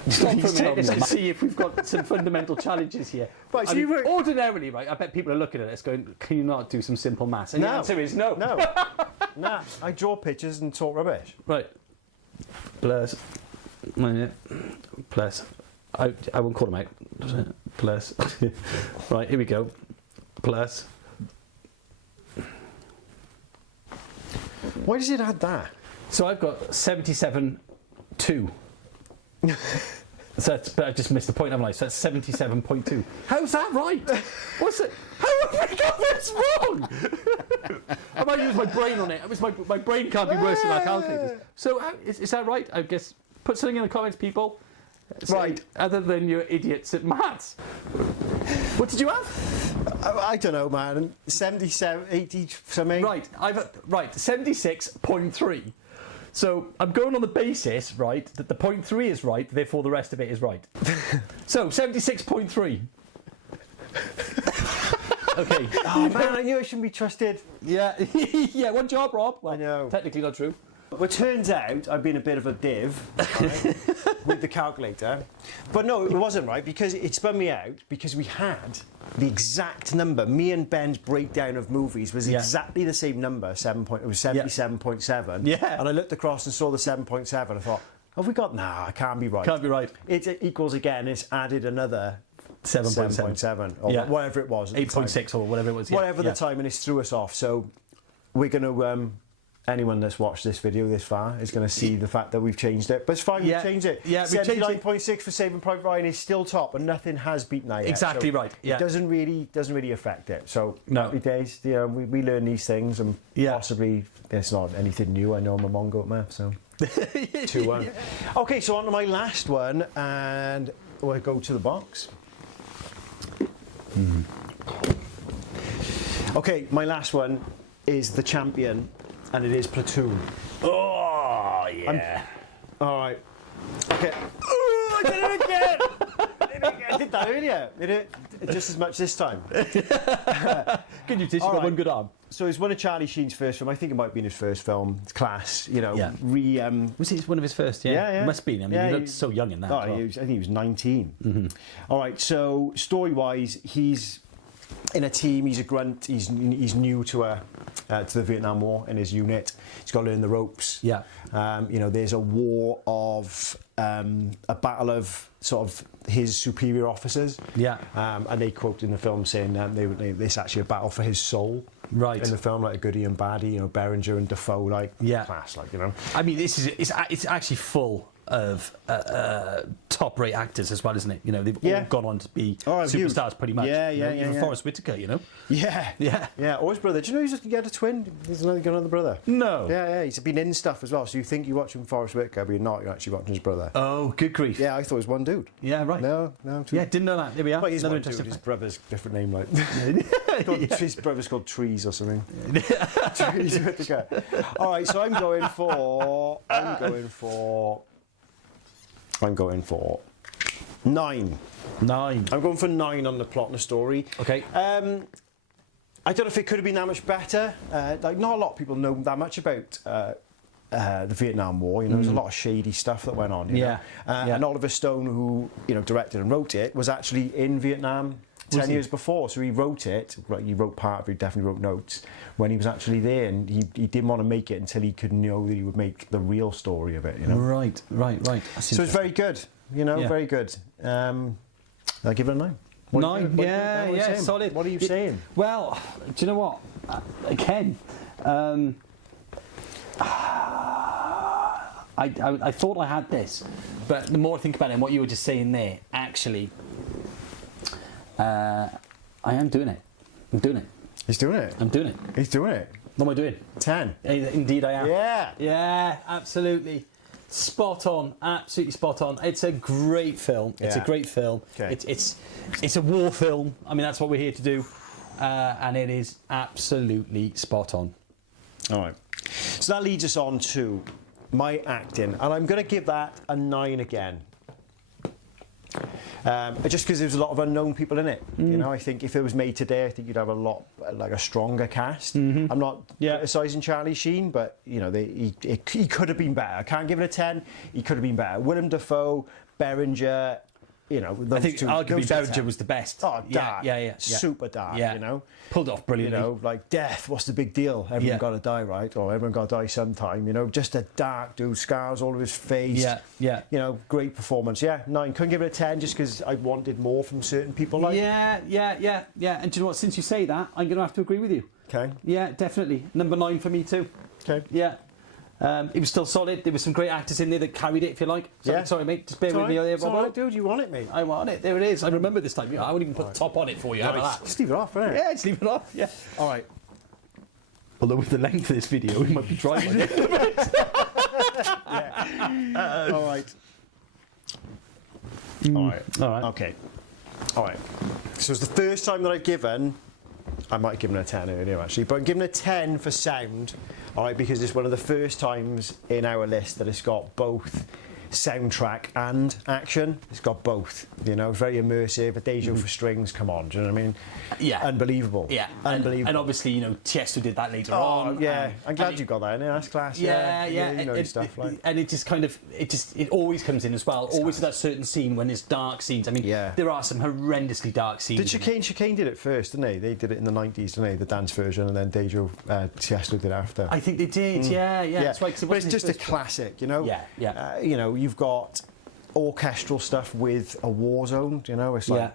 Stop for a minute, let's just see if we've got some fundamental challenges here. Right, so ordinarily, right, I bet people are looking at this going, can you not do some simple maths? And the answer is no. No. Nah, I draw pictures and talk rubbish. Right. Plus. I won't call them out. Plus. Right, here we go. Plus. Why does it add that? So I've got 77.2. But I just missed the point, haven't I? So that's 77.2. How's that right? What's it? How have I got this wrong? I might use my brain on it. My brain can't be worse than our calculators. So is that right? I guess put something in the comments, people. Right. Other than you're idiots at maths. What did you have? I don't know, man. 77, 80 something. Right. 76.3. So I'm going on the basis, right, that the 0.3 is right, therefore the rest of it is right. So 76.3. Okay. Oh man, I knew I shouldn't be trusted. Yeah. Yeah. One job, Rob. Well, I know. Technically not true. Well, it turns out I've been a bit of a div right, with the calculator. But no, it wasn't right because it spun me out because we had the exact number. Me and Ben's breakdown of movies was exactly the same number, it was 77.7. Yeah. And I looked across and saw the 7.7. I thought, have we got... Nah, it can't be right. Can't be right. It equals again, it's added another 7.7 or whatever it was. 8.6 or whatever it was. Whatever the time, and it's threw us off. So we're going to... anyone that's watched this video this far is going to see the fact that we've changed it. But it's fine, we've changed it. Yeah, we've changed it. 79.6 for Saving Private Ryan is still top, and nothing has beaten that yet. Exactly right. Yeah. It doesn't really affect it. So No. happy days. You know, we learn these things, and possibly it's not anything new. I know I'm a Mongo at math, so 2-1. Okay, so on to my last one, and we'll go to the box. Okay, my last one is the champion. And it is Platoon. Oh, yeah. All right. Okay. Oh, I did it again! I did that earlier. Did it just as much this time. Good, you've got right. one good arm. So it's one of Charlie Sheen's first film. I think it might have been his first film. It's Class, you know. Yeah. Was it one of his first? Yeah, Yeah. It must be. I mean, Yeah, he looked so young in that. Oh, as well. I think he was 19. All right, so story-wise, he's in a team. He's a grunt. He's new to the Vietnam War in his unit. He's got to learn the ropes. Yeah. You know, there's a war of a battle of sort of his superior officers. Yeah. And they quote in the film saying this actually a battle for his soul. Right. In the film, like a goodie and baddie, you know, Berenger and Defoe, like Yeah. Class, like, you know. I mean, it's actually full of top-rate actors as well, isn't it? You know, they've all gone on to be superstars pretty much. Yeah, You know, yeah, even yeah. Forrest Whitaker, you know. Yeah. Yeah. Or his brother. Do you know he's got a twin? He's another brother. No. Yeah. He's been in stuff as well. So you think you're watching Forrest Whitaker, but you're not. You're actually watching his brother. Oh, good grief. Yeah, I thought it was one dude. Yeah, right. No. Two. Yeah, didn't know that. There we are. But he's Another one dude. interesting His fact. brother's different name, like. His brother's called Trees or something. Trees Whitaker. All right, so I'm going for 9. 9. I'm going for 9 on the plot and the story. Okay. I don't know if it could have been that much better. Like, not a lot of people know that much about the Vietnam War. You know, there's a lot of shady stuff that went on. You know? And Oliver Stone, who directed and wrote it, was actually in Vietnam 10 years before. So he wrote it. He wrote part of it. He definitely wrote notes when he was actually there, and he didn't want to make it until he could know that he would make the real story of it. You know. Right. So it's very good. You know, very good. I'll give it a 9. 9, yeah, solid. What are you saying? Well, do you know what? Again, I thought I had this, but the more I think about it and what you were just saying there, actually, I am doing it. I'm doing it. He's doing it. I'm doing it. He's doing it. What am I doing? 10. Indeed I am. Yeah. Yeah, absolutely. Spot on, absolutely spot on. It's a great film. It's a great film. Okay. It's a war film. I mean, that's what we're here to do, and it is absolutely spot on. All right. So that leads us on to my acting, and I'm going to give that a 9 again. Just because there's a lot of unknown people in it. You know, I think if it was made today, I think you'd have a stronger cast. I'm not criticising Charlie Sheen, but you know, he could have been better. I can't give it a 10. He could have been better. Willem Dafoe, Berenger. You know, I think arguably Berenger was the best. Oh, dark. Yeah. Super dark, Yeah. you know. Pulled it off brilliantly. You know, like death, what's the big deal? Everyone got to die, right? Or everyone got to die sometime, you know. Just a dark dude, scars all over his face. Yeah. You know, great performance. Yeah, 9. Couldn't give it a 10 just because I wanted more from certain people. Like. Yeah. And do you know what? Since you say that, I'm going to have to agree with you. Okay. Yeah, definitely. Number 9 for me too. Okay. Yeah. It was still solid. There were some great actors in there that carried it, if you like. Sorry, mate. Just bear with me there, It's all Robbo. right, dude. You want it, mate? I want it. There it is. I remember this time. Yeah, I wouldn't even put the top on it for you. How about that? Just leave it off, innit? Yeah, just leave it off. Yeah. All right. Although with the length of this video, we might be trying. All right. All right. Okay. All right. So it's the first time that I've given. I might have given it a 10 earlier, actually, but I'm giving it a 10 for sound. All right, because it's one of the first times in our list that it's got both soundtrack and action. It's got both. You know, it's very immersive. A Deja for strings. Come on, do you know what I mean? Yeah. Unbelievable. Yeah. Unbelievable. And obviously, you know, Tiesto did that later Oh, on. yeah. I'm glad you got that in there. That's class. Yeah. You know stuff like. And it just kind of, it always comes in as well. Always at that certain scene when there's dark scenes. I mean, there are some horrendously dark scenes. Did Chicane did it first, didn't they? They did it in the 90s, didn't they? The dance version, and then Deja Tiesto did after. I think they did. Yeah. That's right. But it's just a classic, you know. Yeah. You know, you've got orchestral stuff with a war zone. You know, it's like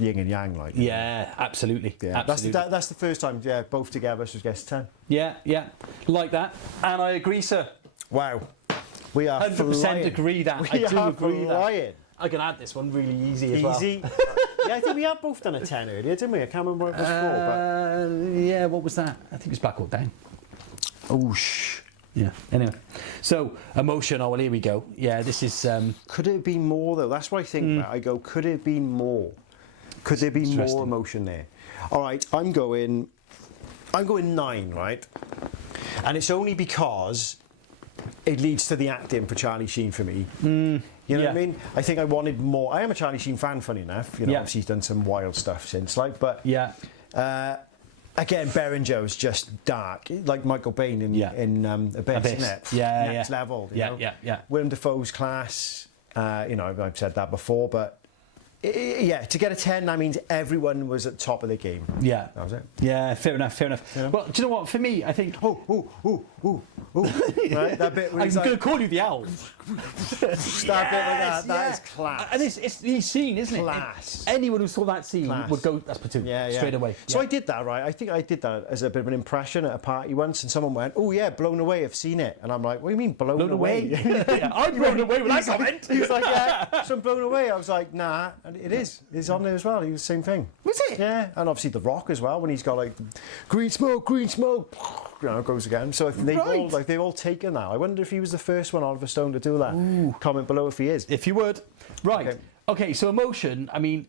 yin and yang, like. Yeah, absolutely. Yeah, absolutely. That's the first time. Yeah, both together, so it gets 10. Yeah, like that. And I agree, sir. Wow, we are 100% flying. agree that. We I do are agree flying. that. I can add this one really easy as well. Easy. Yeah, I think we have both done a 10 earlier, didn't we? I can't remember what it was for. But Yeah, what was that? I think it was Black Hawk Down. oh shh. Yeah. Anyway, so emotion. Oh well, here we go. Yeah, this is. Could it be more though? That's what I think. About. I go, could it be more? Could there be more emotion there? All right, I'm going 9, right? And it's only because it leads to the acting for Charlie Sheen for me. You know what I Yeah. mean? I think I wanted more. I am a Charlie Sheen fan, funny enough. You know, Yeah. obviously he's done some wild stuff since, like, but Yeah. again, Berenjo's just dark, like Michael Bain in Abyss, Abyss. isn't it? Yeah, Next yeah. level. You Yeah, know? yeah. Willem Dafoe's class. You know, I've said that before, but yeah, to get a 10, that means everyone was at the top of the game. Yeah. That was it. Yeah, fair enough. You know? Well, do you know what? For me, I think... Right, that bit where I'm he's going to like, call you the owl. that bit like that. That is class. And it's the scene, isn't it? Class. Anyone who saw that scene Class. would go, that's Platoon, straight away. So Yeah. I did that, right? I think I did that as a bit of an impression at a party once, and someone went, "Oh yeah, blown away. I've seen it." And I'm like, "What do you mean blown away?" Yeah, I'm blown away with that comment. He was like, "Yeah." So I'm blown away. I was like, "Nah," and it is. It's on there as well. He was the same thing. Was it? Yeah, and obviously The Rock as well when he's got like green smoke, you know, goes again. So they've all taken that. I wonder if he was the first one, Oliver Stone, to do that. Ooh. Comment below if he is. If you would. Right. Okay, so emotion, I mean,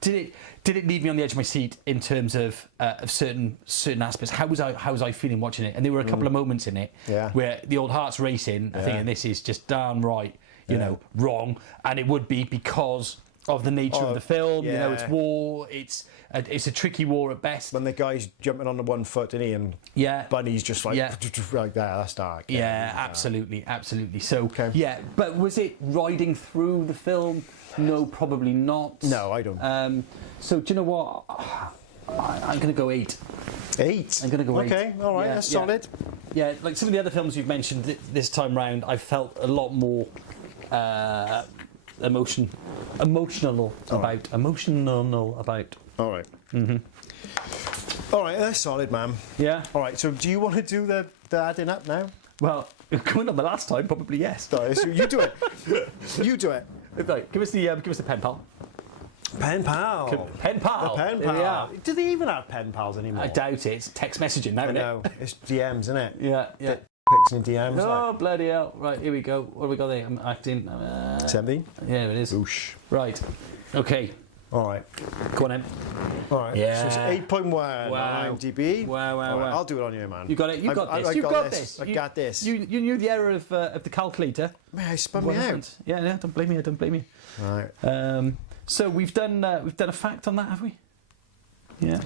did it leave me on the edge of my seat in terms of certain aspects? How was I feeling watching it? And there were a couple of moments in it where the old heart's racing. I think this is just darn right, you know, wrong. And it would be because of the nature of the film. You know, it's war. It's a tricky war at best. When the guy's jumping on the 1 foot, isn't he? And Bunny's just like, like that. That's dark. Yeah, absolutely. So, but was it riding through the film? No, probably not. No, I don't. So, do you know what? I'm going to go 8. 8? I'm going to go 8. Okay, all right, that's solid. Yeah, like some of the other films you've mentioned this time round, I felt a lot more emotional about. All right. Mm-hmm. All right, that's solid, man. Yeah. All right, so do you want to do the adding up now? Well, coming on the last time, probably yes. No, so you do it. You do it. Right, give us the pen pal. Pen pal. Pen pal. The pen pal. Do they even have pen pals anymore? I doubt it. It's text messaging now, isn't it? No, it's DMs, isn't it? Yeah. Pics and DMs. Oh, bloody hell. Right, here we go. What have we got there? I'm acting. 17? Yeah, it is. Oosh. Right. Okay. All right. Go on then. All right. Yeah. So it's 8.1 on IMDb. Wow. Right, I'll do it on you, man. You got it. You got this. I You got this. this. I got this. You knew the error of the calculator. Man, I spun me out. Yeah. Don't blame me. Don't blame me. All right. So we've done a fact on that, have we? Yeah.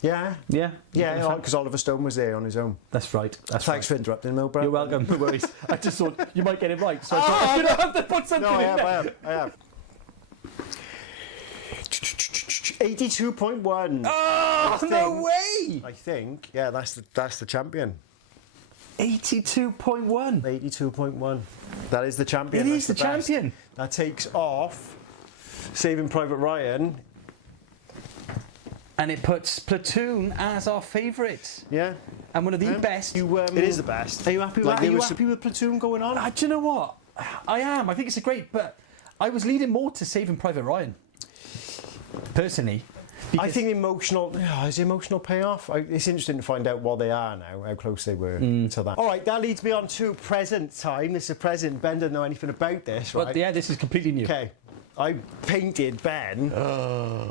Yeah. Yeah. Because Oliver Stone was there on his own. That's right. Thanks for interrupting, Mil, bro. You're welcome. No worries. I just thought you might get it right, so I thought I'm going to have to put something in there. I have. 82.1. Oh, no way! I think. Yeah, that's the champion. 82.1. 82.1. That is the champion. It That's is the best. champion. That takes off Saving Private Ryan. And it puts Platoon as our favourite. Yeah. And one of the best. It is the best. Are you happy with Like, that? are you happy with Platoon going on? Do you know what? I am. I think it's a great, but I was leading more to Saving Private Ryan. Personally. I think is emotional payoff. It's interesting to find out what they are now, how close they were to that. All right, that leads me on to present time. This is present. Ben doesn't know anything about this, right? Well, yeah, this is completely new. Okay. I painted Ben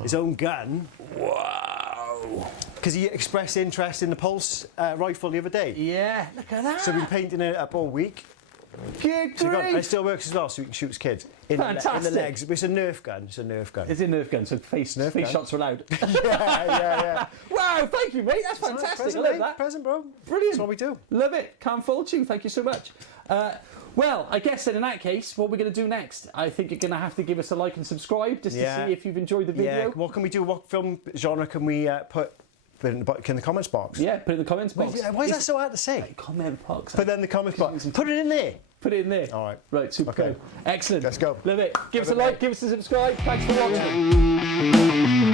his own gun. Wow. Because he expressed interest in the Pulse rifle the other day. Yeah, look at that. So we've been painting it up all week. Good So grief. it still works as well, so you can shoot his kids. In the legs. It's a Nerf gun. It's a Nerf gun. It's a Nerf gun, so face gun. shots are allowed. yeah. Wow, thank you, mate. That's fantastic. Present, I love mate. that. Present, bro. Brilliant. That's what we do. Love it. Can't fault you. Thank you so much. Well, I guess then in that case, what we're going to do next, I think you're going to have to give us a like and subscribe just to see if you've enjoyed the video. Yeah. What can we do? What film genre can we put in the comments box? Yeah, put it in the comments box. Why is that so hard to say? Comment box. Put that in the comments box. Put it in there. Put it in there. All right. Right, super. Okay. Excellent. Let's go. Love it. Give us a Love it, like, mate. give us a subscribe. Thanks for watching.